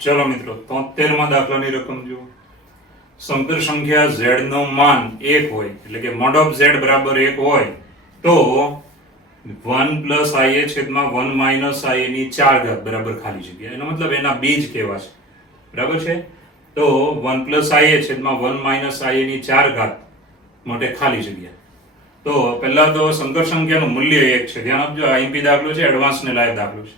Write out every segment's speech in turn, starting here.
ચલો મિત્રો 73માં દાખલાની રકમ જુઓ. સંકર સંખ્યા z નું માન 1 હોય એટલે કે mod of z બરાબર 1 હોય તો 1 plus ia છેદમાં 1 minus ia ની 4 ઘાત બરાબર ખાલી જગ્યા. એનો મતલબ એના બીજ કેવા છે, બરાબર છે? તો 1 plus ia છેદમાં 1 minus ia ની 4 ઘાત માટે ખાલી જગ્યા. તો પહેલા તો સંકર સંખ્યાનું મૂલ્ય 1 છે. ધ્યાન આપજો, આ આઈપી દાખલો છે, એડવાન્સ ને લાયક દાખલો છે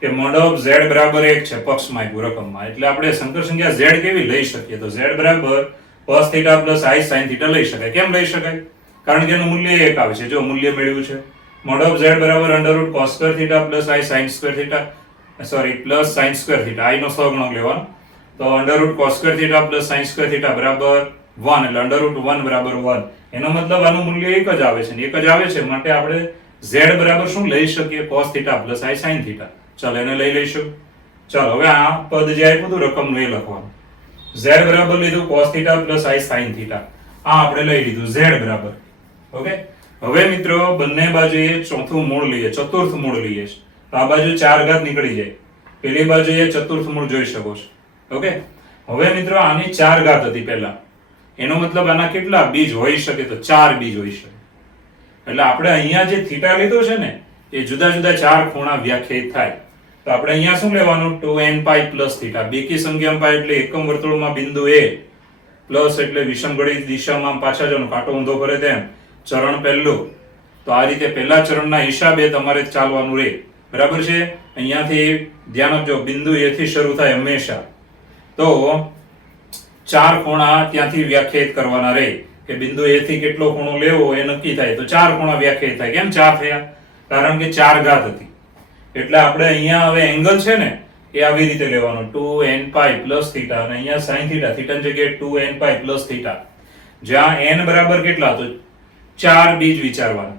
કે mod of z બરાબર 1 છે પક્ષમાં આપ્યું રકમમાં. એટલે આપણે સંકર સંખ્યા z કેવી લઈ શકીએ? તો z બરાબર cos θ plus i sin θ લઈ શકાય. કેમ લઈ શકાય? કારણ કે એનું મૂલ્ય 1 આવે છે. જો મૂલ્ય મેળવ્યું છે mod of z બરાબર √ cos square θ plus i sin square θ plus sin square θ, i નો સહગુણક લેવાનો. તો √ cos square θ plus sin square θ બરાબર 1 એટલે √ 1 બરાબર 1. એનો મતલબ આનું મૂલ્ય 1 જ આવે છે ને 1 જ આવે છે માટે આપણે z બરાબર શું લઈ શકીએ? cos θ plus i sin θ. ચાલો એને લઈ લઈશું. ચાલો હવે આ પદ જે આપ્યું હતું રકમનું એ લખવાનું. z બરાબર લીધું cos θ plus i sin θ. આ આપણે લઈ લીધું z બરાબર. ઓકે, હવે મિત્રો બંને બાજુએ ચોથું મૂળ લઈએ, ચતુર્થ મૂળ લઈએ. તો આ બાજુ 4 ઘાત નીકળી જાય, પેલી બાજુએ ચતુર્થ મૂળ જોઈ શકો છો. ઓકે, હવે મિત્રો આની 4 ઘાત હતી પહેલા, એનો મતલબ આના કેટલા બીજ હોઈ શકે? તો 4 બીજ હોઈ શકે. એટલે આપણે અહીંયા જે થીટા લીધો છે ને એ જુદા જુદા 4 ખૂણા વ્યાખ્યાયિત થાય. તો આપણે અહીંયા શું લેવાનું? 2n pi plus θ. બેકી સંખ્યા pi એટલે એકમ વર્તુળમાં બિંદુ a પ્લસ એટલે વિષમગણિત દિશામાં પાછા જવાનું, કાંટો ઊંધો કરે તેમ. ચરણ પહેલું. તો આ રીતે પહેલા ચરણના હિસાબે તમારે ચાલવાનું રહે, બરાબર છે? અહીંયાથી ધ્યાન આપજો, બિંદુ a થી શરૂ થાય હંમેશા. તો 4 ખૂણા ત્યાંથી વ્યાખ્યાયિત કરવાના રહે કે બિંદુ a થી કેટલો ખૂણો લેવો એ નક્કી થાય. તો 4 ખૂણા વ્યાખ્યાયિત થાય. કેમ 4 થયા? કારણ કે 4 ઘાત હતી. એટલે આપણે અહીંયા હવે એંગલ છે ને એ આવી રીતે લેવાનો, 2n pi plus θ અને અહીંયા sin θ, θ ની જગ્યાએ 2n pi plus θ. જ્યાં n બરાબર કેટલા? તો 4 બીજ વિચારવાના.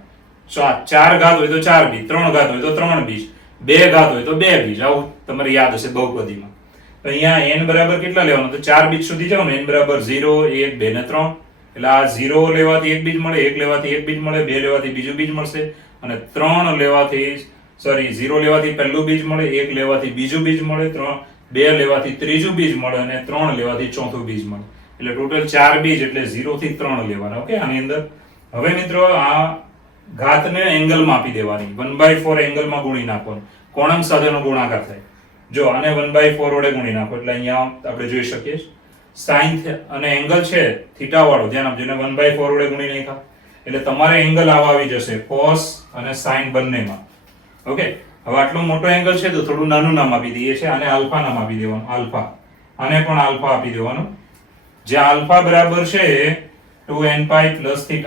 4 ઘાત હોય તો 4 બીજ, 3 ઘાત હોય તો 3 બીજ, 2 ઘાત હોય તો 2 બીજ. આવું તમારે યાદ હશે બહુપદીમાં. તો અહીંયા n બરાબર કેટલા લેવાનું? તો 4 બીજ સુધી જાઓ ને, n બરાબર 0 1 2 ને 3. એટલે આ 0 લેવાથી એક બીજ મળે, 1 લેવાથી એક બીજ મળે, 2 લેવાથી બીજું બીજ મળશે અને 3 લેવાથી 0 લેવાથી પહેલું બીજ મળે, 1 લેવાથી બીજું બીજ મળે, 2 લેવાથી ત્રીજું બીજ મળે અને 3 લેવાથી ચોથું બીજ મળે. એટલે ટોટલ 4 બીજ એટલે 0 થી 3 લેવાના. ઓકે, આની અંદર હવે મિત્રો આ ઘાતને એંગલમાં આપી દેવાની, 1/4 એંગલમાં ગુણી નાખવાનું. કોણમ સાથેનો ગુણાકાર થાય. જો આને 1/4 વડે ગુણી નાખો એટલે અહીંયા આપણે જોઈ શકીએ sin અને એંગલ છે થીટા વાળો, ધ્યાન આપજો, એને 1/4 વડે ગુણી નાખ્યા એટલે તમારે એંગલ આવા આવી જશે cos અને sin બંનેમાં. ઓકે, હવે આટલો મોટો એંગલ છે તો થોડું નાનું નામ આપી દઈએ છે, આને આલ્ફા નામ આપી દેવાનું, આલ્ફા. આને પણ આલ્ફા આપી દેવાનું, જે આલ્ફા બરાબર છે 2n pi plus θ.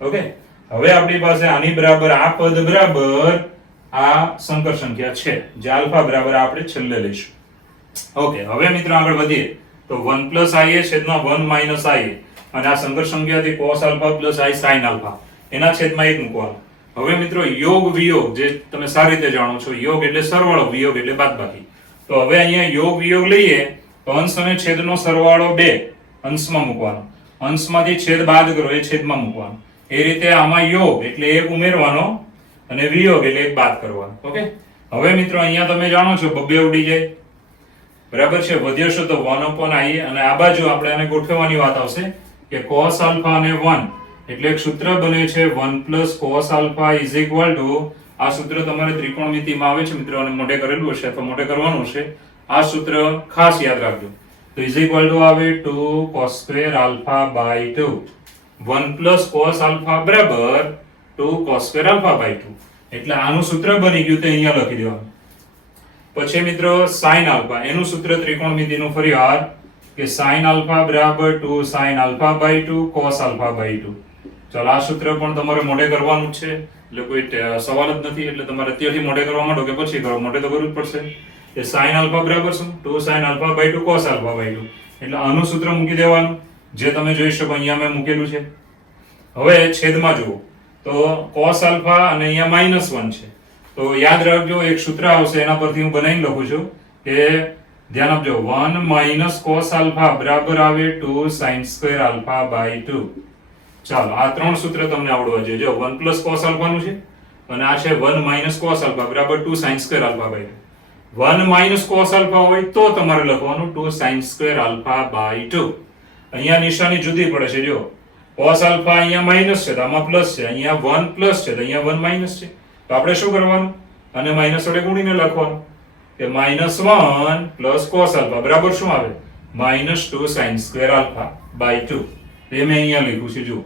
ઓકે, હવે આપણી પાસે આની બરાબર આ પદ બરાબર આ સંકર સંખ્યા છે, જે આલ્ફા બરાબર આપણે છેલ્લે લઈશું. ઓકે, હવે મિત્રો આગળ વધીએ તો 1 plus ia છેદમાં 1 minus ia અને આ સંકર સંખ્યાથી cos alpha plus i sin alpha એના છેદમાં 1 મૂકવાનું. હવે મિત્રો યોગ વિયોગ જે તમે સારી રીતે જાણો છો, યોગ એટલે સરવાળો, વિયોગ એટલે બાદબાકી. તો હવે અહીંયા યોગ વિયોગ લઈએ તો અંશ અને છેદનો સરવાળો 2 અંશમાં મૂકવાનો, અંશમાંથી છેદ બાદ કરો એ છેદમાં મૂકવાનો. એ રીતે આમાં યોગ એટલે 1 ઉમેરવાનો અને વિયોગ એટલે 1 બાદ કરવાનો. ઓકે, હવે મિત્રો અહીંયા તમે જાણો છો બબ્બે ઉડી જાય, બરાબર છે? વધ્યો તો 1/i અને આ બાજુ આપણે આને ગોઠવવાની વાત આવશે કે cos alpha અને 1 એટલે એક સૂત્ર બને છે 1 plus cos alpha is equal to, આ સૂત્ર તમારે ત્રિકોણમિતિમાં આવે છે મિત્રો અને મોઢે કરેલું હશે તો મોઢે કરવાનું હશે. આ સૂત્ર ખાસ યાદ રાખજો. તો is equal to આવે 2 cos square alpha by 2. 1 plus cos alpha બરાબર 2 cos square alpha by 2. એટલે આનું સૂત્ર બની ગયું તે અહીંયા લખી દેવાનું. પછી મિત્રો sin alpha, એનું સૂત્ર ત્રિકોણમિતિનું ફરીવાર કે sin alpha બરાબર 2 sin alpha by 2 cos alpha by 2. ચાલો આ સૂત્ર પણ તમારે મોઢે કરવાનું છે, એટલે કોઈ સવાલ જ નથી. એટલે તમારે અત્યારથી મોઢે કરવા માંડો કે પછી કરો, મોઢે તો કરવું જ પડશે. કે sin alpha બરાબર શું? 2 sin alpha by 2 cos alpha by 2. એટલે આનું સૂત્ર મૂકી દેવાનું, જે તમે જોઈ શકો અહીંયા મેં મૂકેલું છે. હવે છેદમાં જુઓ તો cos alpha અને અહીંયા -1 છે. તો યાદ રાખજો, એક સૂત્ર આવશે એના પરથી હું બનાવીને લખું છું કે ધ્યાન આપજો, 1 minus cos alpha બરાબર આવે 2 sin square alpha by 2. ચાલો આ 3 સૂત્ર તમને આવડવા જોઈએ. જો 1 plus cos alpha નું છે અને આ છે 1 minus cos alpha બરાબર 2 sin square alpha by 2. 1 minus cos alpha હોય તો તમારે લખવાનું 2 sin સ્ક્વેર આલ્ફા બાય 2. અહીંયા નિશાની જુદી પડે છે. જો કોસ આલ્ફા અહીંયા માઇનસ છે તો આમાં પ્લસ છે, અહીંયા 1 પ્લસ છે તો અહીંયા 1 માઇનસ છે. તો આપણે શું કરવાનું? અને માઇનસ વડે ગુણીને લખવાનું કે -1 પ્લસ કોસ આલ્ફા બરાબર શું આવે? -2 sin સ્ક્વેર આલ્ફા બાય 2. એ મેં અહીંયા લખ્યું છે. જો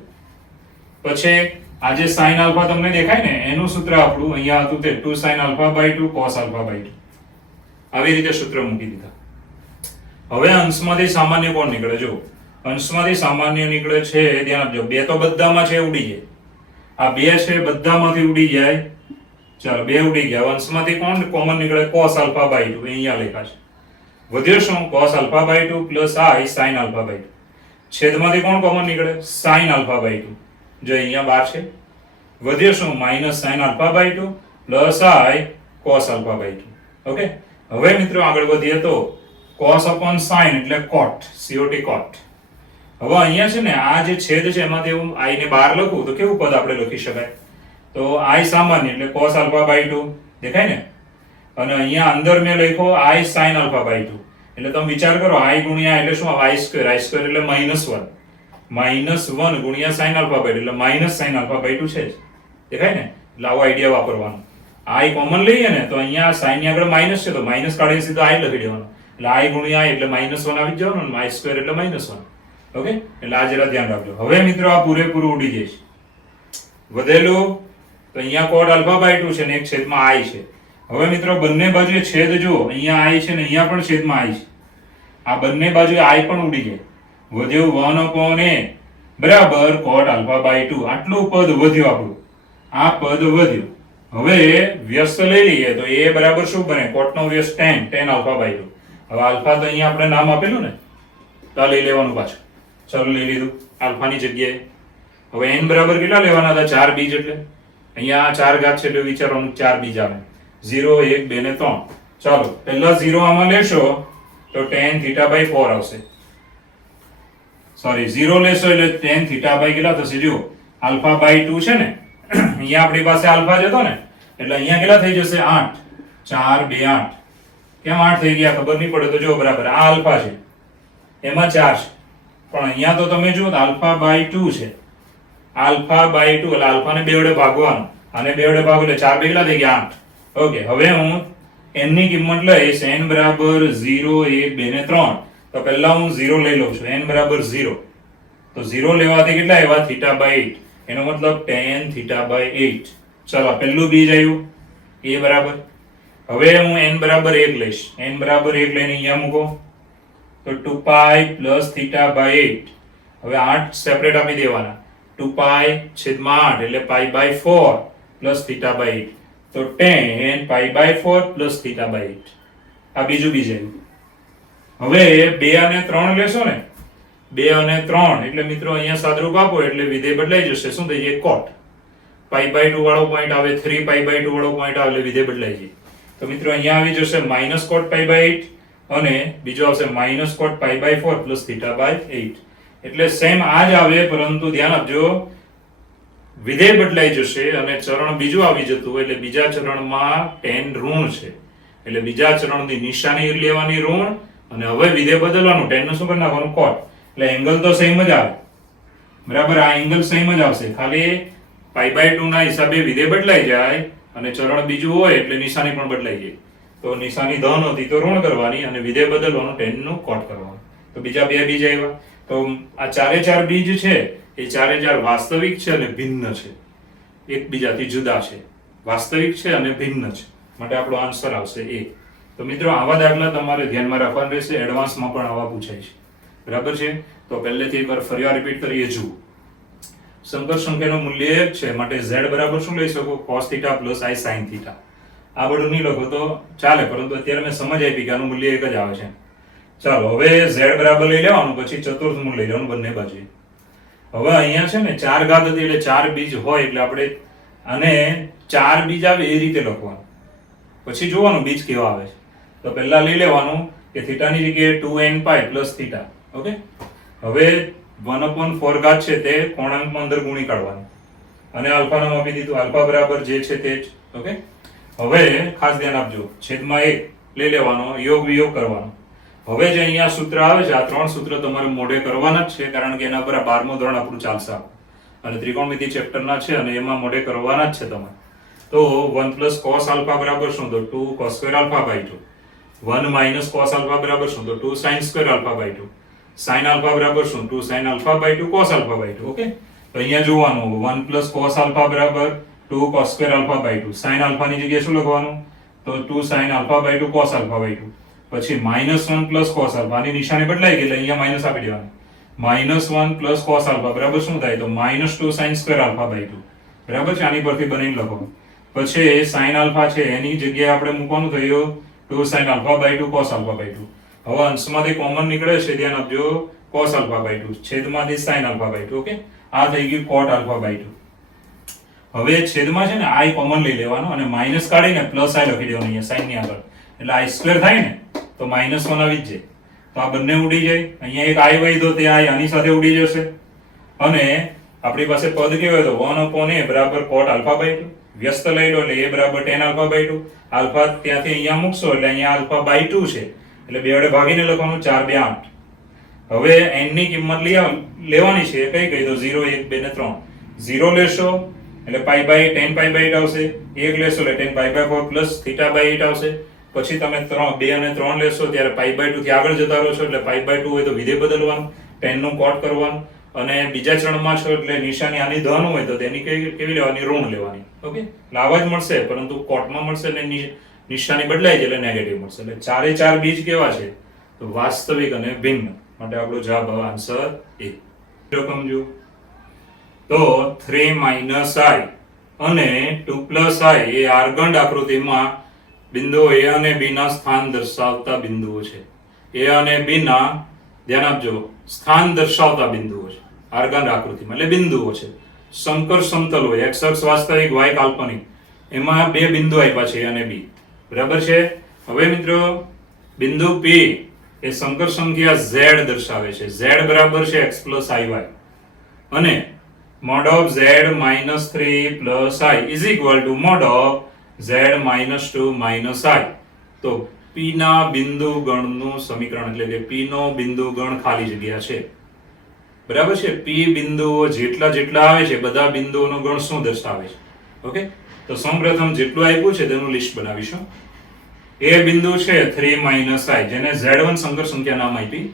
પછી આ જે sin આલ્ફા તમને દેખાય ને એનું સૂત્ર આપણું અહીંયા હતું તે 2 sin alpha by 2 cos alpha by 2. આવી રીતે સૂત્ર મૂકી દીધા. હવે અંશમાંથી સામાન્ય કોણ નીકળે? જો અંશમાંથી સામાન્ય નીકળે છે, ધ્યાન આપજો. બે તો બધામાં છે, ઉડી જાય. આ બે છે બધામાંથી ઉડી જાય. ચાલો બે ઉડી ગયા. અંશમાંથી કોણ કોમન નીકળે? cos alpha by 2. અહીંયા લખ્યા છે. વધ્યો શું? cos alpha by 2 plus i sin alpha by 2. છેદમાંથી કોણ કોમન નીકળે? sin alpha by 2. જો અહીંયા 12 છે. વધ્યો શું? Minus sin alpha by 2 plus i cos alpha by 2. Okay. હવે મિત્રો આગળ વધીએ તો cos upon sin એટલે cot, cot. હવે અહીંયા છે ને આ જે છેદ છે એમાંથી હું i ને બહાર લખું તો કેવું પદ આપણે લખી શકાય? તો i સામાન્ય એટલે cos આલ્ફા બાય 2 દેખાય ને, અને અહીંયા અંદર મેં લખ્યો i sin આલ્ફા બાય 2. એટલે તમે વિચાર કરો i ગુણ્યા એટલે શું આવે? i સ્ક્વેર એટલે -1 -1 ગુણ્યા sin આલ્ફા બાય 2 એટલે માઇનસ sin આલ્ફા બાય 2 છે જ. દેખાય ને? એટલે આવો આઈડિયા વાપરવાનો. i કોમન લઈએ ને તો અહીંયા sin ની આગળ માઇનસ છે તો માઇનસ કાઢીને સીધો i લખી દેવાનો. એટલે i ગુણ્યા i એટલે -1 આવી જવાનું ને i સ્ક્વેર એટલે -1. ઓકે. એટલે આ જરા ધ્યાન રાખજો. હવે મિત્રો આ પૂરેપૂરું ઉડી જશે. વધેલું તો અહીંયા cot આલ્ફા બાય 2 છે ને એક છેદમાં i છે. હવે મિત્રો બંને બાજુએ છેદ જુઓ, અહીંયા i છે ને અહીંયા પણ છેદમાં i છે. આ બંને બાજુએ i પણ ઉડી જાય. વધ્યું 1/a બરાબર cot આલ્ફા બાય 2. આટલું પદ વધ્યું આપણું. આ પદ વધ્યું. હવે વ્યસ્ત લઈ લઈએ તો a બરાબર શું બને? cot નો વ્યસ્ત tan આલ્ફા બાય 2. હવે આલ્ફા તો અહીંયા આપણે નામ આપેલું ને, તો લઈ લેવાનું પાછું. ચાલો લઈ લીધું આલ્ફાની જગ્યાએ. હવે n બરાબર કેટલા લેવાના હતા? 4 બીજ. એટલે અહીંયા 4 ઘાત છે એટલે વિચારવાનું 4 બીજ આવે. 0 1 2 ને 3. ચાલો પહેલા 0 આમાં લેશો તો tan θ બાય 4 આવશે. સોરી 0 લેશો એટલે tan θ બાય કેટલા થશે? જો આલ્ફા બાય 2 છે ને, અહીંયા આપણી પાસે આલ્ફા જ હતો ને, એટલે અહીંયા કેટલા થઈ જશે? 8. 4 2 8. કેમ 8 થઈ ગયા ખબર નહીં પડે તો જો બરાબર આ આલ્ફા છે એમાં 4 છે, પણ અહીંયા તો તમે જુઓ આલ્ફા બાય 2 છે. આલ્ફા બાય 2 એટલે આલ્ફાને 2 વડે ભાગવાનું, અને 2 વડે ભાગો એટલે 4 કેટલા થઈ ગયા? 8. ઓકે. હવે હું n ની કિંમત લઈશ n બરાબર 0 1 2 ને 3. તો પહેલા હું 0 લઈ લઉં છું. n બરાબર 0. તો 0 લેવાથી કેટલા આવ્યા? θ બાય 8. એનો મતલબ tan θ બાય 8. ચલો પહેલું બીજ આવ્યું a બરાબર. હવે હું n બરાબર 1 લઈશ. n બરાબર 1 લઈને અહીંયા મૂકો તો 2π પ્લસ θ બાય 8. હવે 8 સેપરેટ આપી દેવાના. 2π છેદમાં 8 એટલે π બાય 4 પ્લસ θ બાય 8. તો tan π બાય 4 પ્લસ θ બાય 8. આ બીજું બીજ આવ્યું. હવે 2 અને 3 લેશો ને, 2 અને 3 એટલે મિત્રો અહીંયા સાદરૂપ આપો એટલે વિધેય બદલાઈ જશે. શું થઈ જાય? cot. π બાય 2 વાળો પોઈન્ટ આવે, 3π બાય 2 વાળો પોઈન્ટ આવે એટલે વિધેય બદલાઈ જાય. તો મિત્રો અહીંયા આવી જશે -cot π બાય 8 અને બીજો આવશે -cot π બાય 4 પ્લસ θ બાય 8. એટલે સેમ આ જ આવે, પરંતુ ધ્યાન આપજો વિધેય બદલાઈ જશે અને ચરણ બીજું આવી જતું એટલે બીજા ચરણમાં tan ઋણ છે એટલે બીજા ચરણની નિશાની લેવાની ઋણ, અને હવે વિધેય બદલવાનું. tan નું શું કરી નાખવાનું? cot. એટલે એંગલ તો સેમ જ આવે બરાબર. આ એંગલ સેમ જ આવશે, ખાલી π બાય 2 ના હિસાબે વિધેય બદલાઈ જાય અને ચરણ બીજું હોય એટલે નિશાની પણ બદલાઈ જાય. તો નિશાની ધન હતી તો ઋણ કરવાની અને વિધેય બદલવાનું, tan નું cot કરવાનું. તો બીજા બે બીજ આવ્યા. તો આ 4 બીજ છે એ 4 વાસ્તવિક છે અને ભિન્ન છે, એકબીજાથી જુદા છે. વાસ્તવિક છે અને ભિન્ન છે, માટે આપણો આન્સર આવશે A. તો મિત્રો આવા દાખલા તમારે ધ્યાનમાં રાખવાના રહેશે. એડવાન્સમાં પણ આવા પૂછાય છે બરાબર છે. તો પહેલેથી એકવાર ફરીવાર રિપીટ કરીએ. જુઓ સંકર સંખ્યાનું મૂલ્ય 1 છે માટે z બરાબર શું લઈ શકો? cos θ plus i sin θ. આ બધું નહીં લખો તો ચાલે, પરંતુ અત્યારે મેં સમજ આપી કે આનું મૂલ્ય 1 જ આવે છે. ચાલો હવે z બરાબર લઈ લેવાનું, પછી ચતુર્થ મૂળ લઈ લેવાનું બંને બાજુએ. હવે અહીંયા છે ને 4 ઘાત હતી એટલે 4 બીજ હોય એટલે આપણે અને 4 બીજ આવે એ રીતે લખવાનું, પછી જોવાનું બીજ કેવા આવે છે. તો પહેલા લઈ લેવાનું કે θ ની જગ્યાએ 2nπ પ્લસ θ. ઓકે. હવે 1/4 ઘાત છે તે કોણાંકમાં અંદર ગુણી કાઢવાનું અને આલ્ફા નામ આપી દીધું. આલ્ફા બરાબર જે છે તે જ. ઓકે. હવે ખાસ ધ્યાન આપજો, છેદમાં 1 લઈ લેવાનો, યોગ વિયોગ કરવાનો. હવે જે અહીંયા સૂત્ર આવે છે, આ 3 સૂત્ર તમારે મોઢે કરવાના જ છે, કારણ કે એના પર આ 12મું ધોરણ આપણું ચાલશે, અને ત્રિકોણમિતિ ચેપ્ટરના છે અને એમાં મોઢે કરવાના જ છે તમારે. તો 1 પ્લસ cos આલ્ફા બરાબર શું? તો 2 cos square alpha by 2. 1 minus cos alpha બરાબર શું? તો 2 sin square alpha by 2. sin alpha બરાબર શું? 2 sin alpha by 2 cos alpha by 2. Okay, તો અહીંયા જોવાનું 1 પ્લસ cos આલ્ફા બરાબર 2 cos square alpha by 2. sin આલ્ફાની જગ્યાએ શું લખવાનું? તો 2 sin alpha by 2 cos alpha by 2. પછી -1 પ્લસ cos આલ્ફા, આની નિશાની બદલાઈ ગઈ એટલે અહીંયા માઈનસ આપી દેવાનું. -1 પ્લસ cos આલ્ફા બરાબર શું થાય? તો -2 sin સ્ક્વેર આલ્ફા બાય 2. બરાબર છે, આની પરથી બનાવીને લખો. પછી sin આલ્ફા છે એની જગ્યાએ આપણે મૂકવાનું થયું 2 sin alpha by 2 cos alpha by 2. હવે અંશમાંથી કોમન નીકળે છે, ધ્યાન આપજો, cos આલ્ફા બાય 2, છેદમાંથી sin આલ્ફા બાય 2. ઓકે, આ થઈ ગયું cot આલ્ફા બાય 2. હવે છેદમાં છે ને i કોમન લઈ લેવાનો અને માઈનસ કાઢીને પ્લસ i લખી દેવાનું અહીંયા sin ની આગળ, એટલે i સ્ક્વેર થાય ને તો -1 આવી જ જાય. તો આ બંને ઉડી જાય. અહીંયા એક i વધ્યો, તે i આની સાથે ઉડી જશે, અને આપણી પાસે પદ કેવું હોય તો 1/a બરાબર cot આલ્ફા બાય 2. વ્યસ્ત લઈ લો એટલે a બરાબર tan આલ્ફા બાય 2. આલ્ફા ત્યાંથી અહીંયા મૂકશો એટલે અહીંયા આલ્ફા બાય 2 છે, એટલે બે વડે ભાગીને લખવાનું 4 2 8. હવે n ની કિંમત લેવાની છે, કઈ કઈ? તો 0 1 2 ને 3. 0 લેશો એટલે pi by tan pi by 8 આવશે. 1 લેશો એટલે tan pi by 4 plus theta by 8 આવશે. પછી તમે 2 અને 3 લેશો ત્યારે પાઈ બાય 2 થી આગળ જતા રહો છો, એટલે પાઈ બાય 2 હોય તો વિધેય બદલવાનું, tan નું cot કરવાનું, અને બીજા ચરણમાં છો એટલે નિશાની આની ધન હોય તો તેની કેવી લેવાની? ઋણ લેવાની. ઓકે, લાવા જ મળશે, પરંતુ કોટમાં મળશે એટલે નિશાની બદલાઈ જાય એટલે નેગેટિવ મળશે. એટલે 4 એ 4 બીજ કેવા છે? તો વાસ્તવિક અને ભિન્ન. માટે આપણો જવાબ હવે આન્સર એ. રકમ જો તો 3 માઇનસ i અને 2 પ્લસ i એ આર્ગંડ આકૃતિમાં બિંદુઓ a અને b ના સ્થાન દર્શાવતા બિંદુઓ છે. a અને b ના, ધ્યાન આપજો, સ્થાન દર્શાવતા બિંદુઓ છે આર્ગંડ આકૃતિમાં, એટલે બિંદુઓ છે. સંકર સમતલ હોય, x અક્ષ વાસ્તવિક, y કાલ્પનિક, એમાં બે બિંદુ આપ્યા છે a અને b. બરાબર છે. હવે મિત્રો બિંદુ p એ સંકર સંખ્યા z દર્શાવે છે. z બરાબર છે x પ્લસ iy, અને mod of z minus 3 plus i is equal to mod of z minus 2 minus i. તો p ના બિંદુ ગણનું સમીકરણ, એટલે કે p નો બિંદુ ગણ ખાલી જગ્યા છે. બરાબર છે. p બિંદુઓ જેટલા જેટલા આવે છે બધા બિંદુઓનો ગણ શું દર્શાવે છે? ઓકે, તો સૌપ્રથમ જેટલું આપ્યું છે તેનું લિસ્ટ બનાવીશું. a બિંદુ છે 3 minus i, જેને z1 સંકર સંખ્યા નામ આપી.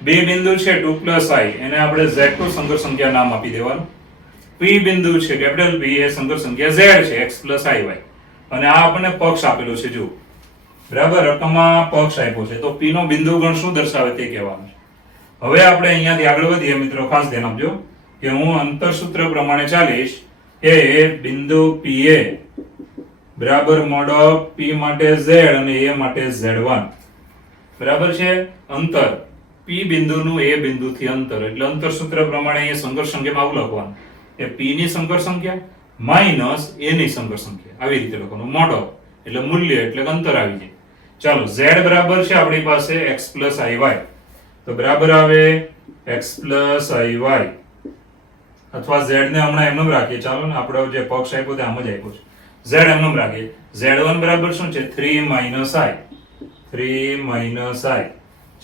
b બિંદુ છે 2 plus i, એને આપણે z2 સંકર સંખ્યા નામ આપી દેવાનું. p બિંદુ છે કેપિટલ P, એ સંકર સંખ્યા z છે x plus iy, અને આ આપણને પક્ષ આપેલો છે. જો બરાબર, રકમમાં પક્ષ આપ્યો છે, તો p નો બિંદુ ગણ શું દર્શાવે તે કહેવાનું છે. હવે આપણે અહીંયાથી આગળ વધીએ મિત્રો. ખાસ ધ્યાન આપજો કે હું અંતરસૂત્ર પ્રમાણે ચાલીશ કે બિંદુ pa બરાબર mod of p માટે z અને a માટે z1. બરાબર છે. અંતર p બિંદુનું a બિંદુથી અંતર, એટલે અંતરસૂત્ર પ્રમાણે અહીંયા સંકર સંખ્યામાં આવું લખવાનું કે p ની સંકર સંખ્યા માઈનસ a ની સંકર સંખ્યા, આવી રીતે લખવાનું. mod of એટલે મૂલ્ય, એટલે અંતર આવી જાય. ચાલો, z બરાબર છે આપણી પાસે x plus iy, તો બરાબર આવે x plus iy, અથવા z ને હમણાં એમનેમ રાખીએ. ચાલો ને, આપણે જે પક્ષ આપ્યો તે આમ જ આપ્યો છે. z એમનેમ રાખીએ. z1 બરાબર શું છે? 3 minus i. 3 minus i.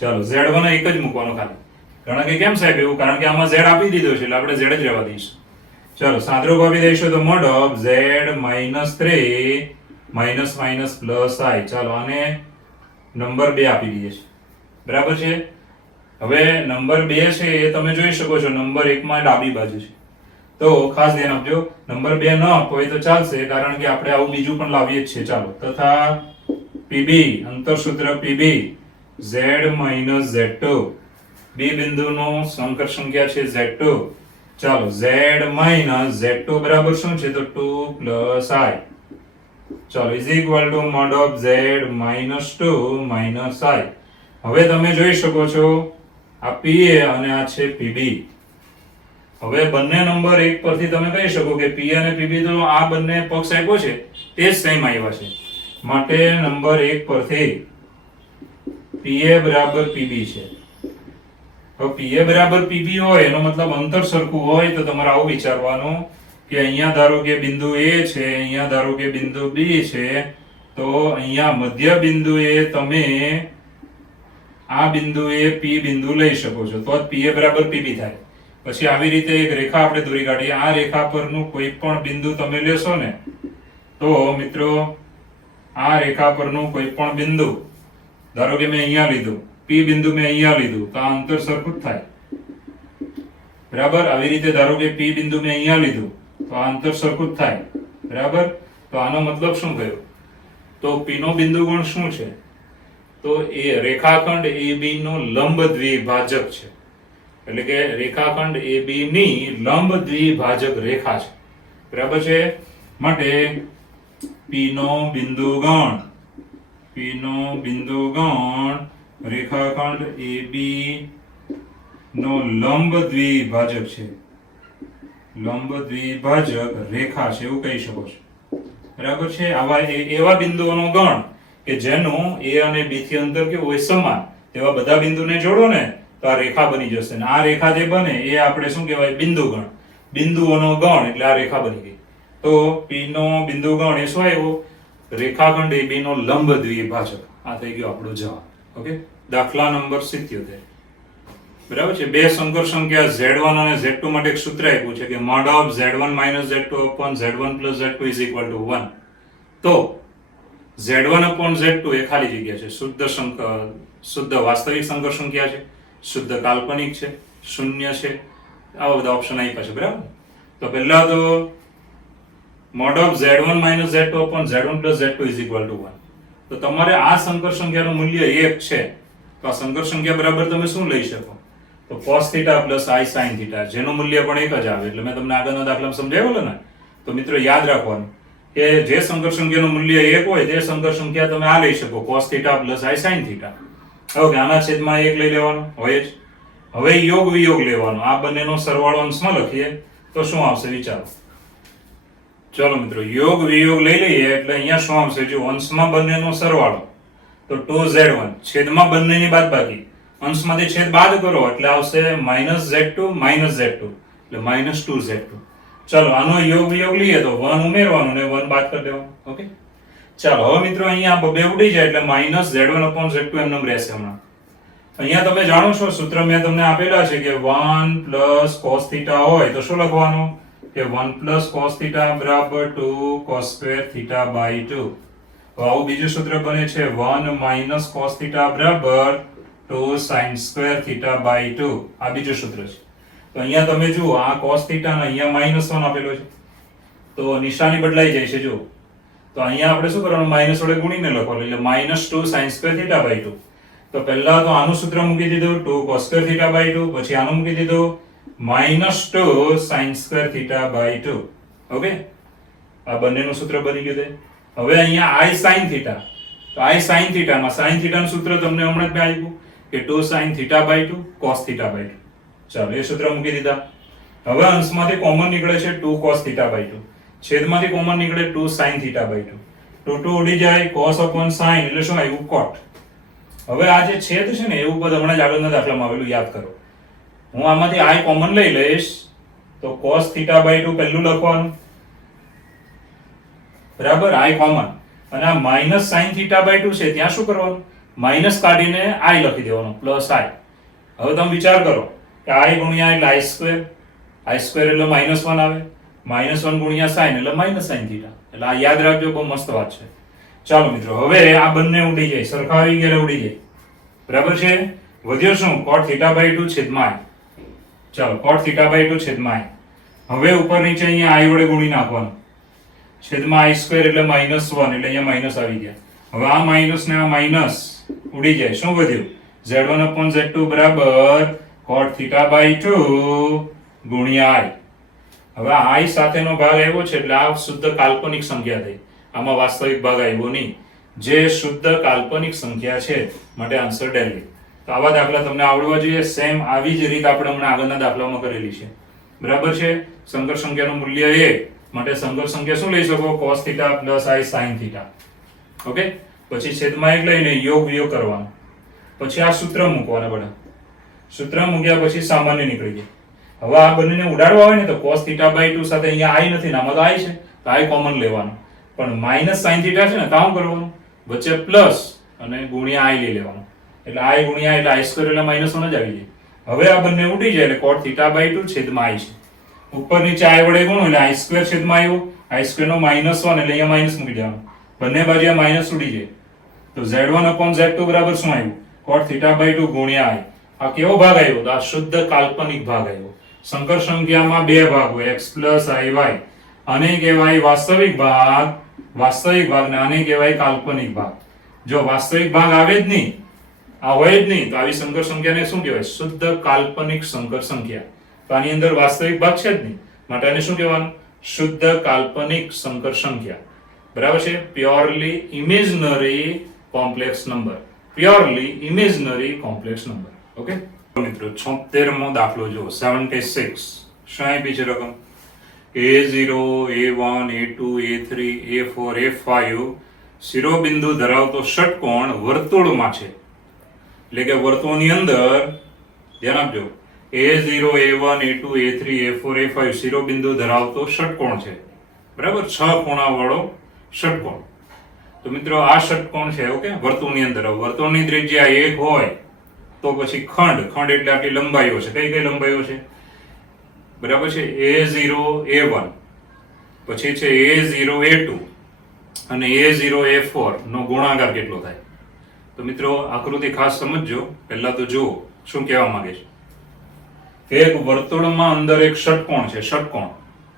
ચાલો, z1 એક જ મૂકવાનો ખાલી. કારણ કે કેમ સાહેબ એવું? કારણ કે આમાં z આપી દીધો છે એટલે આપણે z જ રહેવા દઈશું. ચાલો, સાદરૂપ આપી દઈશું તો mod of z minus 3 minus minus plus i. ચાલો, આને નંબર 2 આપી દઈએ છે. બરાબર છે. હવે નંબર 2 છે એ તમે જોઈ શકો છો, નંબર 1 માં ડાબી બાજુ છે. તો ખાસ ધ્યાન આપજો, નંબર 2 ન આપો હોય તો ચાલશે, કારણ કે આપણે આવું બીજું પણ લાવીએ જ છે. ચાલો, તથા pb, અંતરસૂત્ર pb z minus z2, b બિંદુનો સંકર સંખ્યા છે z2. ચાલો, z minus z2 બરાબર શું છે? તો 2 plus i. ચાલો, is equal to mod of z minus 2 minus i. હવે તમે જોઈ શકો છો આ pa અને આ છે pb. હવે બંને નંબર 1 પરથી તમે કહી શકો કે p અને pb તો આ બંને પક્ષ આપ્યો છે તે જ સેમ આવ્યા છે, માટે નંબર 1 પરથી pa બરાબર pb છે. હવે pa બરાબર pb હોય એનો મતલબ અંતર સરખું હોય તો તમારે આવું વિચારવાનું કે અહીંયા ધારો કે બિંદુ a છે, અહીંયા ધારો કે બિંદુ b છે, તો તો અહીંયા મધ્ય બિંદુએ તમે આ બિંદુએ P બિંદુ લઈ શકો છો, તો જ PA બરાબર PB થાય. પછી આવી રીતે એક રેખા આપણે દોરી કાઢીએ. આ રેખા પરનું કોઈ પણ બિંદુ તમે લેશો ને તો મિત્રો આ રેખા પરનું કોઈ પણ બિંદુ, ધારો કે મેં અહીંયા લીધું, P બિંદુ મેં અહીંયા લીધું, તો આ અંતર સરખું જ થાય. બરાબર. આવી રીતે ધારો કે P બિંદુ મેં અહીંયા લીધું તો આ અંતર સરખું જ થાય. બરાબર. તો આનો મતલબ શું થયો? તો P નો બિંદુગણ શું છે? તો એ રેખાખંડ AB નો લંબ દ્વિભાજક છે. એટલે કે રેખાખંડ AB ની લંબ દ્વિભાજક રેખા છે. બરાબર છે. માટે P નો બિંદુગણ રેખાખંડ AB નો લંબ દ્વિભાજક છે. લંબ દ્વિભાજક રેખા છે એવું કહી શકો છો. બરાબર છે. આવા એવા બિંદુઓનો ગણ કે જેનું A અને B થી અંતર કેવું હોય? સમાન. તેવા બધા બિંદુને જોડો ને તો આ રેખા બની જશે. અને આ રેખા જે બને એ આપણે શું કહેવાય? બિંદુગણ. બિંદુઓનો ગણ એટલે આ રેખા બની ગઈ. તો P નો બિંદુગણ એ શું આવ્યો? રેખાખંડ AB નો લંબ દ્વિભાજક. આ થઈ ગયો આપણો જવાબ. ઓકે. દાખલા નંબર 77. બરાબર છે. બે સંકર સંખ્યા Z1 અને Z2 માટે એક સૂત્ર આપ્યું છે કે mod of Z1 - Z2 upon Z1 plus Z2 is equal to 1. તો Z1 upon Z2 એ ખાલી જગ્યા છે. શુદ્ધ વાસ્તવિક સંકર સંખ્યા છે, શુદ્ધ કાલ્પનિક છે, શૂન્ય છે, આવા બધા ઓપ્શન આપ્યા છે. બરાબર. તો પહેલા તો mod of Z1 - Z2 upon Z1 plus Z2 is equal to 1. તો તમારે આ સંકર સંખ્યાનું મૂલ્ય 1 છે. તો આ સંકર સંખ્યા બરાબર તમે શું લઈ શકો? તો cos θ plus I sin θ, જેનું મૂલ્ય પણ એક જ આવે. એટલે મેં તમને આગળના દાખલામાં સમજાવ્યું ને. તો મિત્રો યાદ રાખવાનું કે જે સંકર સંખ્યાનું મૂલ્ય 1 હોય તે સંકર સંખ્યા તમે આ લઈ શકો, cos θ plus I sin θ. Okay. આના છેદમાં 1 લઈ લેવાનું હોય જ. હવે યોગ વિયોગ લેવાનો. આ બંનેનો સરવાળો અંશમાં લખીએ તો શું આવશે વિચારો. ચલો મિત્રો, યોગ વિયોગ લઈ લઈએ એટલે અહીંયા શું આવશે? જો અંશમાં બંનેનો સરવાળો તો 2Z1, છેદમાં બંનેની બાદબાકી, અંશમાંથી છેદ બાદ કરો એટલે આવશે -Z2 -Z2 એટલે -2Z2. ચલો આનો યોગ વિયોગ લઈએ તો 1 ઉમેરવાનું ને 1 બાદ કરી દેવાનું. ઓકે. ચાલો હવે મિત્રો અહીંયા બે ઉડી જાય એટલે -Z1/Z2 એમનેમ રહેશે. હમણાં અહીંયા તમે જાણો છો સૂત્ર મેં તમને આપેલા છે કે 1 + cos θ હોય તો શું લખવાનું? કે 1 + cos θ બરાબર 2 cos² θ/2. તો આવું બીજું સૂત્ર બને છે 1 - cos θ બરાબર 2 sin² θ/2. આ બીજું સૂત્ર છે. તો અહીંયા તમે જુઓ આ cos θ ને અહીંયા -1 આપેલો છે તો નિશાની બદલાઈ જાય છે. જો તો અહીંયા આપણે શું કરવાનું? માઈનસ વડે ગુણીને લખવાનું એટલે -2 sin² θ/2. તો પહેલા તો આનું સૂત્ર મૂકી દીધું 2 cos² θ/2, પછી આનું મૂકી દીધું -2 sin² θ/2. ઓકે. આ બંનેનું સૂત્ર બની ગયું. હવે અહીંયા I sin θ, તો I sin θ માં sin θ નું સૂત્ર તમને હમણાં જ આપ્યું કે 2 sin θ/2 cos θ/2. ચાલો એ સૂત્ર મૂકી દીધા. હવે અંશમાંથી કોમન નીકળે છે 2 cos θ/2, છેદમાંથી કોમન નીકળે 2 sin θ/2. 2 ઉડી જાય, cos upon sin એટલે શું આવ્યું? cot. હવે આ જે છેદ છે ને એવું પદ હમણાં જ આગળના દાખલામાં આવેલું યાદ કરો. હું આમાંથી I કોમન લઈ લઈશ તો cos θ/2 પહેલું લખવાનું. બરાબર. I common. અને આ -sin θ/2 છે ત્યાં શું કરવાનું? માઈનસ કાઢીને I લખી દેવાનો પ્લસ I. હવે તમે વિચાર કરો કે I ગુણ્યા એટલે I², I² એટલે -1 આવે, -1 ગુણ્યા sin એટલે -sin θ. એટલે આ યાદ રાખજો, બહુ મસ્ત વાત છે. ચાલો મિત્રો હવે આ બંને ઉડી જાય, સરખા આવી ગયા ઉડી જાય. બરાબર છે. વધ્યો શું? cot θ/2 છેદમાં I. ચાલો cot θ/2 છેદમાં I. હવે ઉપર નીચે અહીંયા I વડે ગુણી નાખવાનું. છેદમાં I² એટલે -1 એટલે અહીંયા માઈનસ આવી ગયા. હવે આ માઈનસ ને આ માઈનસ ઉડી જાય. શું વધ્યું? Z1/Z2 બરાબર cot θ/2 ગુણ્યા I. હવે I સાથેનો ભાગ આવ્યો છે એટલે આ શુદ્ધ કાલ્પનિક સંખ્યા થઈ. આમાં વાસ્તવિક ભાગ આવ્યો નહીં. જે શુદ્ધ કાલ્પનિક સંખ્યા છે માટે આન્સર ડેલી. તો આવા દાખલા તમને આવડવા જોઈએ. સેમ આવી જ રીત આપણે હમણાં આગળના દાખલામાં કરેલી છે. બરાબર છે. સંકર સંખ્યાનું મૂલ્ય 1 માટે સંકર સંખ્યા શું લઈ શકો? cos θ plus I sin θ. Okay. પછી છેદમાં 1 લઈને યોગ વિયોગ કરવાનો. પછી આ સૂત્ર મૂકવાના બધા. સૂત્ર મૂક્યા પછી સામાન્ય નીકળી જાય. હવે આ બંનેને ઉડાડવા હોય ને તો cos θ/2 સાથે અહીંયા I નથી ને આમાં તો I છે તો I કોમન લેવાનું. પણ માઇનસ સાઇન થીટા છે ને કામ કરવાનું વચ્ચે પ્લસ અને ગુણ્યા આઈ લઈ લેવાનું એટલે આઈ ગુણ્યા એટલે આઈ સ્ક્વેર એટલે માઇનસ 1 જ આવી જાય હવે આ બંને ઉડી જાય એટલે cot થીટા બાય 2 છેદમાં આઈ છે ઉપર નીચે આઈ વડે ગુણો એટલે આઈ સ્ક્વેર છેદમાં આવ્યો આઈ સ્ક્વેર નો -1 એટલે અહીંયા માઇનસ મૂકી દેવાનું બંને બાજુ આ માઇનસ ઉડી જાય તો z1/z2 બરાબર શું આવ્યું cot થીટા બાય 2 ગુણ્યા આઈ આ કેવો ભાગ આવ્યો તો આ શુદ્ધ કાલ્પનિક ભાગ આવ્યો સંકર સંખ્યામાં બે ભાગ હોય x iy આને કહેવાય વાસ્તવિક ભાગ ને આને કહેવાય કાલ્પનિક ભાગ જો વાસ્તવિક ભાગ આવે જ નહીં આ હોય જ નહીં તો આવી સંકર સંખ્યાને શું કહેવાય શુદ્ધ કાલ્પનિક સંકર સંખ્યા તો આની અંદર વાસ્તવિક ભાગ છે જ નહીં માટે આને શું કહેવાનું શુદ્ધ કાલ્પનિક સંકર સંખ્યા બરાબર છે purely imaginary complex number okay મિત્રો 76મો દાખલો જો 76 શું આપી છે રકમ a0 a1 a2 a3 a4 a5 શિરોબિંદુ ધરાવતો ષટકોણ વર્તુળમાં છે એટલે કે વર્તુળની અંદર ધ્યાન આપજો a0 a1 a2 a3 a4 a5 શિરોબિંદુ ધરાવતો ષટકોણ છે બરાબર 6 ખૂણા વાળો ષટકોણ તો મિત્રો આ ષટકોણ છે ઓકે વર્તુળની અંદર વર્તુળની ત્રિજ્યા 1 હોય તો પછી ખંડ એટલે આટલી લંબાઈઓ છે કઈ કઈ લંબાઈઓ છે બરાબર છે a0 a1 પછી છે a0 a2 અને a0 a4 નો ગુણાકાર કેટલો થાય તો મિત્રો આકૃતિ ખાસ સમજજો પહેલા તો જુઓ શું કહેવા માંગે છે એક વર્તુળમાં અંદર એક ષટકોણ છે ષટકોણ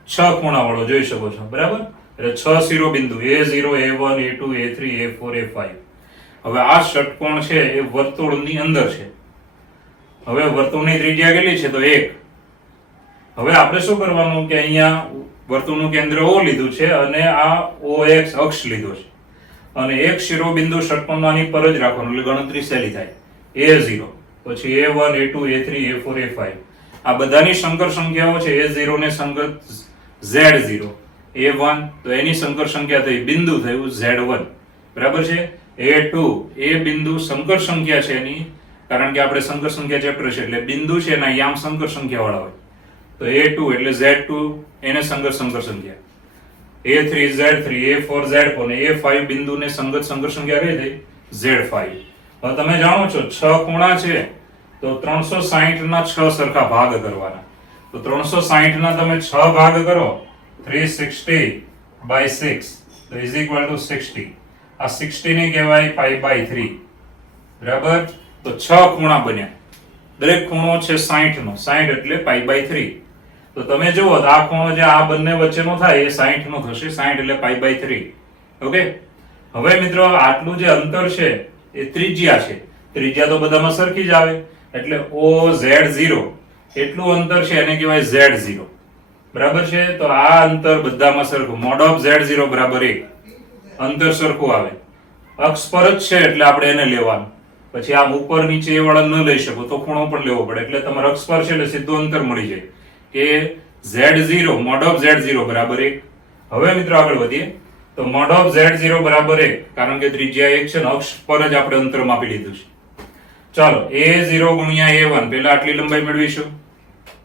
6 ખૂણા વાળો જોઈ શકો છો બરાબર એટલે 6 શિરોબિંદુ a0 a1 a2 a3 a4 a5 હવે આ ષટકોણ છે એ વર્તુળની અંદર છે હવે વર્તુળની ત્રિજ્યા કેટલી છે તો 1 હવે આપણે શું કરવાનું કે અહીંયા વર્તુળનું કેન્દ્ર O લીધું છે અને આ OX અક્ષ લીધો છે અને એક શિરોબિંદુ ષટકોણનો આની પર જ રાખવાનું એટલે ગણતરી સહેલી થાય a0 પછી a1 a2 a3 a4 a5 આ બધાની સંકર સંખ્યાઓ છે a0 ને સંગત z0 a1 તો એની સંકર સંખ્યા થઈ બિંદુ થયું z1 બરાબર છે a2 એ બિંદુ સંકર સંખ્યા છે એની કારણ કે આપણે સંકર સંખ્યા ચેપ્ટર છે એટલે બિંદુ છે એના યામ સંકર સંખ્યા વાળા હોય તો a2 એટલે z2 એને સંકર સંખ્યા a3 z3 a4 z4 અને a5 બિંદુને સંગત સંકર સંખ્યા કઈ થઈ z5 હવે તમે જાણો છો 6 ખૂણા છે તો 360 ના 6 સરખા ભાગ કરવાના તો 360 ના તમે 6 ભાગ કરો 360 by 6 તો is equal to 60 આ 60 ને કહેવાય પાઈ બાય 3 બરાબર તો 6 ખૂણા બન્યા દરેક ખૂણો છે 60 નો 60 એટલે પાઈ બાય 3 તો તમે જુઓ તો આ ખૂણો જે આ બંને વચ્ચેનો થાય એ 60 નો થશે 60 એટલે પાઈ બાય 3 ઓકે હવે મિત્રો આટલું જે અંતર છે એ ત્રિજ્યા છે ત્રિજ્યા તો બધામાં સરખી જ આવે એટલે OZ0 એટલું અંતર છે એને કહેવાય Z0 બરાબર છે તો આ અંતર બધામાં સરખું મોડ ઓફ Z0 બરાબર 1 અંતર સરખું આવે અક્ષ પર જ છે એટલે આપણે એને લેવાનું પછી આમ ઉપર નીચે એ વાળા ન લઈ શકો તો ખૂણો પણ લેવો પડે એટલે તમારે અક્ષ પર છે એટલે સીધું અંતર મળી જાય કે Z0 મોડ ઓફ Z0 બરાબર 1 હવે મિત્રો આગળ વધીએ તો મોડ ઓફ Z0 બરાબર 1 કારણ કે ત્રિજ્યા 1 છે ને અક્ષ પર જ આપણે અંતર માપી લીધું છે ચાલો a0 ગુણ્યા a1 પહેલા આટલી લંબાઈ મેળવીશું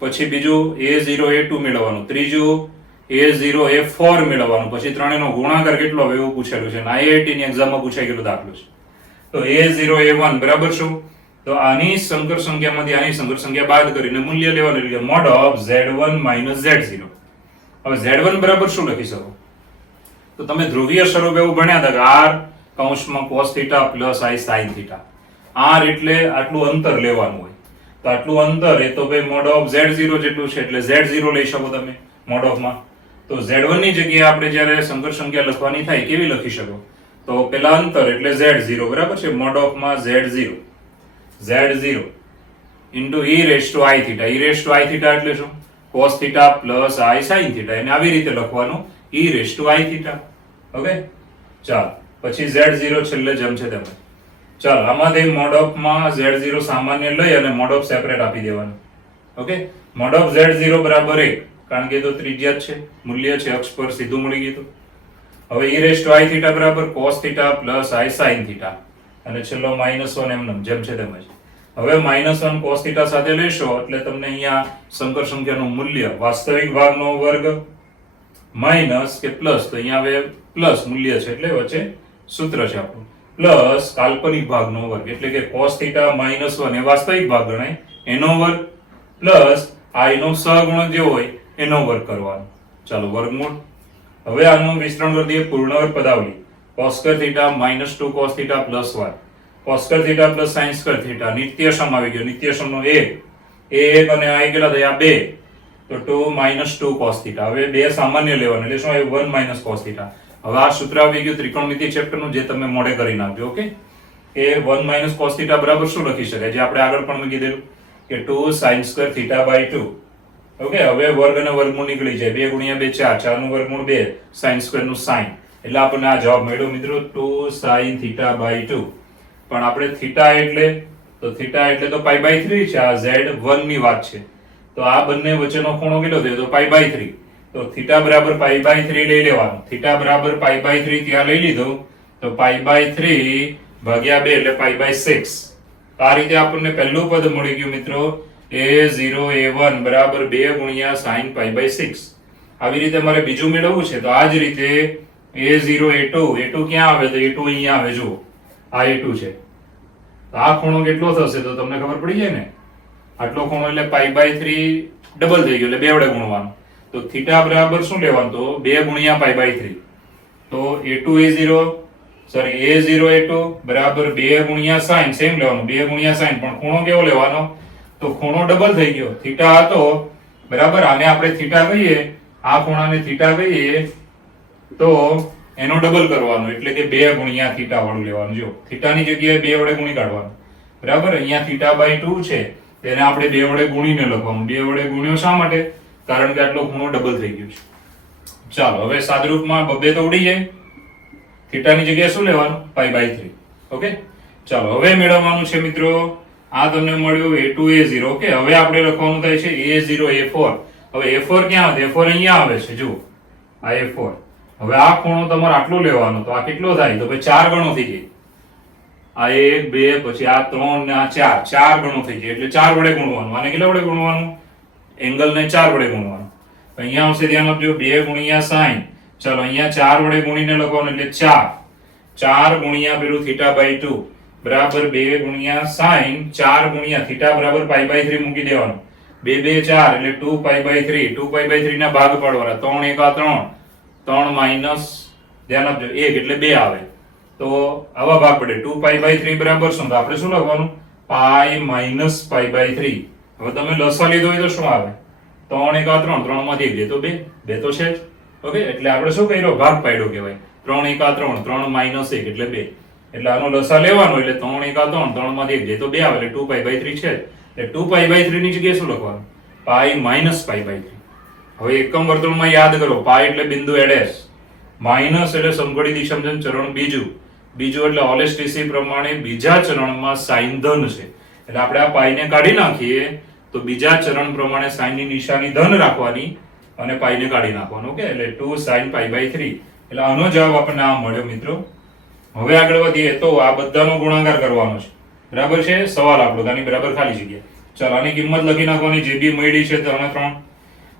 પછી બીજું a0 a2 મેળવવાનું ત્રીજું a0 a4 મેળવવાનું પછી ત્રણેયનો ગુણાકાર કેટલો આવે એવું પૂછેલું છે અને IIT ની એક્ઝામમાં પૂછાઈ ગયેલો દાખલો છે તો a0 a1 બરાબર શું તો આની સંકર સંખ્યામાંથી આની સંકર સંખ્યા બાદ કરીને મૂલ્ય લેવાનું એટલે મોડ ઓફ z1 z0 હવે z1 બરાબર શું લખી શકો તો તમે ધ્રુવીય સ્વરૂપ એવું ભણ્યા હતા કે r કૌંસમાં cos θ plus i sin θ r એટલે આટલું અંતર લેવાનું હોય તો આટલું અંતર એ તો ભાઈ મોડ ઓફ z0 જેટલું છે એટલે z0 લઈ શકો તમે મોડ ઓફ માં તો z1 ની જગ્યાએ આપણે જ્યારે સંકર સંખ્યા લખવાની થાય કેવી લખી શકો તો પેલા અંતર એટલે z0 બરાબર છે મોડ ઓફ માં z0 into e raised to i theta e raised to i theta એટલે શું cos θ plus i sin θ એને આવી રીતે લખવાનું e raised to i theta okay ચાલ પછી z0 છેલ્લે જેમ છે તેમ ચાલ આમાંથી મોડ ઓફ માં z0 સામાન્ય લઈ અને મોડ ઓફ સેપરેટ આપી દેવાનું ઓકે મોડ ઓફ z0 બરાબર 1 કારણ કે તો ત્રિજ્યા જ છે મૂલ્ય છે અક્ષ પર સીધું મળી ગયું હવે e raised to i theta બરાબર cos θ plus i sin θ અને છેલ્લો -1 એમ જેમ છે તેમ જ હવે -1 cos θ સાથે લેશો એટલે તમને અહીંયા સંકર સંખ્યાનું મૂલ્ય વાસ્તવિક ભાગનો વર્ગ માઇનસ કે પ્લસ, તો અહીંયા હવે પ્લસ મૂલ્ય છે એટલે વચ્ચે સૂત્ર છે આપણું, પ્લસ કાલ્પનિક ભાગનો વર્ગ એટલે કે cos θ -1 એ વાસ્તવિક ભાગ ગણાય એનો વર્ગ પ્લસ i નો સહગુણક જે હોય એનો વર્ગ કરવાનો. ચાલો વર્ગમૂળ. હવે આનું વિસ્તરણ કરી દઈએ પૂર્ણવર્ગ પદાવલી. cos θ -2 cos θ plus 1 cos θ plus sin θ નિત્યસમ આવી ગયો. નિત્યસમનો 1 અને આ કેટલા થયા 2, તો 2 -2 cos θ. હવે બે સામાન્ય લેવાના એટલે શું આવ્યું 1 cos θ. હવે આ સૂત્ર આવી ગયું ત્રિકોણમિતિ ચેપ્ટર નું, જે તમે મોઢે કરી નાખજો. ઓકે, એ 1 cos θ બરાબર શું લખી શકાય, જે આપણે આગળ પણ મૂકી દેલું કે 2 sin square θ/2. ઓકે, હવે વર્ગ અને વર્ગમૂળ નીકળી જાય. 2 × 2 4, 4 નું વર્ગમૂળ 2, sin square નું sin, એટલે આપણને આ જવાબ મળ્યો મિત્રો 2 sin θ/2. પણ આપણે થીટા એટલે તો π/3 છે. આ z1 ની વાત છે, તો આ બંને વચ્ચેનો ખૂણો કેટલો થયો તો π/3. તો θ બરાબર π/3 લઈ લેવાનું. θ બરાબર π/3 ત્યાં લઈ લીધો તો π/3 ભાગ્યા 2 એટલે π/6. આ રીતે આપણને પહેલું પદ મળી ગયું મિત્રો, a0 a1 બરાબર 2 × sin π/6. આવી રીતે મારે બીજું મેળવવું છે તો આ જ રીતે a0 a2 ક્યાં આવે તો a2 અહીંયા આવે. જુઓ આ a2 છે, તો આ ખૂણો કેટલો થશે તો તમને ખબર પડી જાય ને. આટલો ખૂણો એટલે π/3 ડબલ થઈ ગયો એટલે 2 વડે ગુણવાનું. તો θ બરાબર શું લેવાનું તો 2 × π/3. તો a0 a2 બરાબર 2 × sin, સેમ લેવાનું 2 × sin, પણ ખૂણો કેવો લેવાનો તો ખૂણો ડબલ થઈ ગયો. θ હતો બરાબર, આને આપણે θ કહીએ, આ ખૂણાને θ કહીએ તો એનો ડબલ કરવાનો એટલે કે 2 × θ વાળું લેવાનું. જો θ ની જગ્યાએ 2 વડે ગુણી કાઢવાનું બરાબર. અહીંયા θ/2 છે તેને આપણે 2 વડે ગુણીને લખવાનું. 2 વડે ગુણ્યો શા માટે, કારણ કે આટલો ખૂણો ડબલ થઈ ગયો છે. ચાલો હવે સાદરૂપમાં બબે તો ઉડી જાય. θ ની જગ્યાએ શું લેવાનું π/3. ઓકે, ચાલો હવે મેળવવાનું છે મિત્રો, આ તમને મળ્યું a2 a0. ઓકે, હવે આપણે લખવાનું થાય છે a0 a4. હવે a4 ક્યાં આવે, a4 અહીંયા આવે છે. જુઓ આ a4. હવે આ ખૂણો તમારે આટલો લેવાનો, તો આ કેટલો થાય તો ભાઈ 4 ગણો થઈ જાય. આ 1 2 પછી આ 3 ને આ 4 ગણો થઈ જાય એટલે 4 વડે ગુણવાનું. આને કેટલા વડે ગુણવાનું, એંગલ ને 4 વડે ગુણવાનું. અહીંયા આવશે ધ્યાન આપજો 2 × sin. ચાલો અહીંયા 4 વડે ગુણીને લખવાનું એટલે 4 × પેલું θ/2 બરાબર 2 × sin 4 × θ બરાબર π/3 મૂકી દેવાનું. 2 2 4 એટલે 2π/3. 2π/3 ના ભાગ પાડવાના. 3 1 3, 3 માઈનસ ધ્યાન આપજો 1 એટલે 2 આવે. તો આવા ભાગ પડે. 2π/3 બરાબર શું, તો આપણે શું લખવાનું π - π/3. હવે તમે લસા લીધો હોય તો શું આવે 3 1 3, 3 માંથી 1 તો 2 તો છે જ. ઓકે, એટલે આપણે શું કર્યો ભાગ પાડ્યો કહેવાય. 3 1 3, 3 - 1 એટલે 2. એટલે આનો લસા લેવાનો એટલે 3 1 3, 3 માંથી 1 તો 2 આવે એટલે 2π/3 છે. એટલે 2π/3 ની જગ્યાએ શું લખવાનું π - π/3. હવે એકમ વર્તુળમાં યાદ કરો, પાઈ એટલે બિંદુ એડેસ, માઇનસ એટલે સમઘડી દિશામાં ચરણ બીજું એટલે ઓલેસ્ટીસી પ્રમાણે બીજા ચરણમાં સાઇન ધન છે. એટલે આપણે આ પાઈને કાઢી નાખીએ તો બીજા ચરણ પ્રમાણે સાઇન ની નિશાની ધન રાખવાની અને પાઈને કાઢી નાખવાનું. ઓકે, એટલે 2 sin π/3. એટલે આનો જવાબ આપણને આ મળ્યો મિત્રો. હવે આગળ વધીએ તો આ બધાનો ગુણાકાર કરવાનો છે. બરાબર છે, સવાલ આપણો આની બરાબર ખાલી જગ્યા. ચાલો આની કિંમત લખી નાખવાની જે બી મળી છે 3.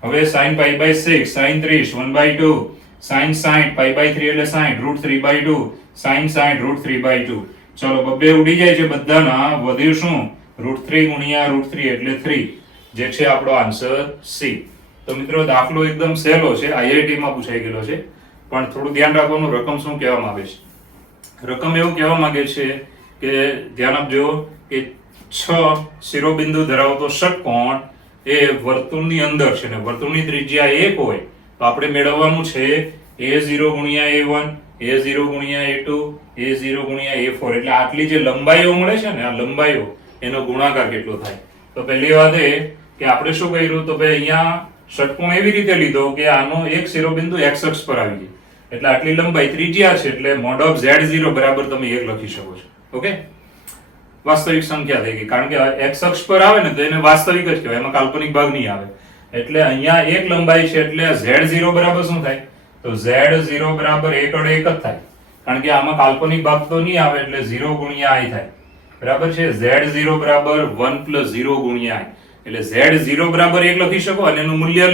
હવે sin π/6, sin 30, 1/2, sin 60 π/3 એટલે 60 √3/2, sin 60 √3/2. ચલો બબ્બે ઉડી જાય છે બધાના. વધ્યું શું √3 × √3 એટલે 3, જે છે આપણો આન્સર C. તો મિત્રો દાખલો એકદમ સહેલો છે, IIT માં પૂછાઈ ગયેલો છે, પણ થોડું ધ્યાન રાખવાનું રકમ શું કહેવા માંગે છે. રકમ એવું કહેવા માંગે છે કે ધ્યાન આપજો કે 6 શિરોબિંદુ ધરાવતો ષટકોણ એ વર્તુળની અંદર છે ને વર્તુળની ત્રિજ્યા 1 હોય તો આપણે મેળવવાનું છે a0 × a1, a0 × a2, a0 × a4. એટલે આટલી જે લંબાઈઓ મળે છે ને, આ લંબાઈઓ એનો ગુણાકાર કેટલો થાય. તો પહેલી વાત એ કે આપણે શું કર્યું તો ભાઈ અહીંયા ષટકોણ એવી રીતે લીધો કે આનો એક શિરોબિંદુ x અક્ષ પર આવી ગયો એટલે આટલી લંબાઈ ત્રિજ્યા છે એટલે mod of z0 બરાબર તમે 1 લખી શકો છો. ઓકે, વાસ્તવિક સંખ્યા થઈ ગઈ, કારણ કે x અક્ષ પર આવે ને તો એને વાસ્તવિક જ કહેવાય, એમાં કાલ્પનિક ભાગ નહીં આવે. એટલે અહીંયા એક લંબાઈ છે એટલે z0 બરાબર શું થાય તો z0 બરાબર 1 અડે 1 જ થાય, કારણ કે આમાં કાલ્પનિક ભાગ તો નહીં આવે એટલે 0 × i થાય. બરાબર છે, z0 બરાબર 1 + 0 × i એટલે Z0 બરાબર 1 લખી શકો અને એનું મૂલ્ય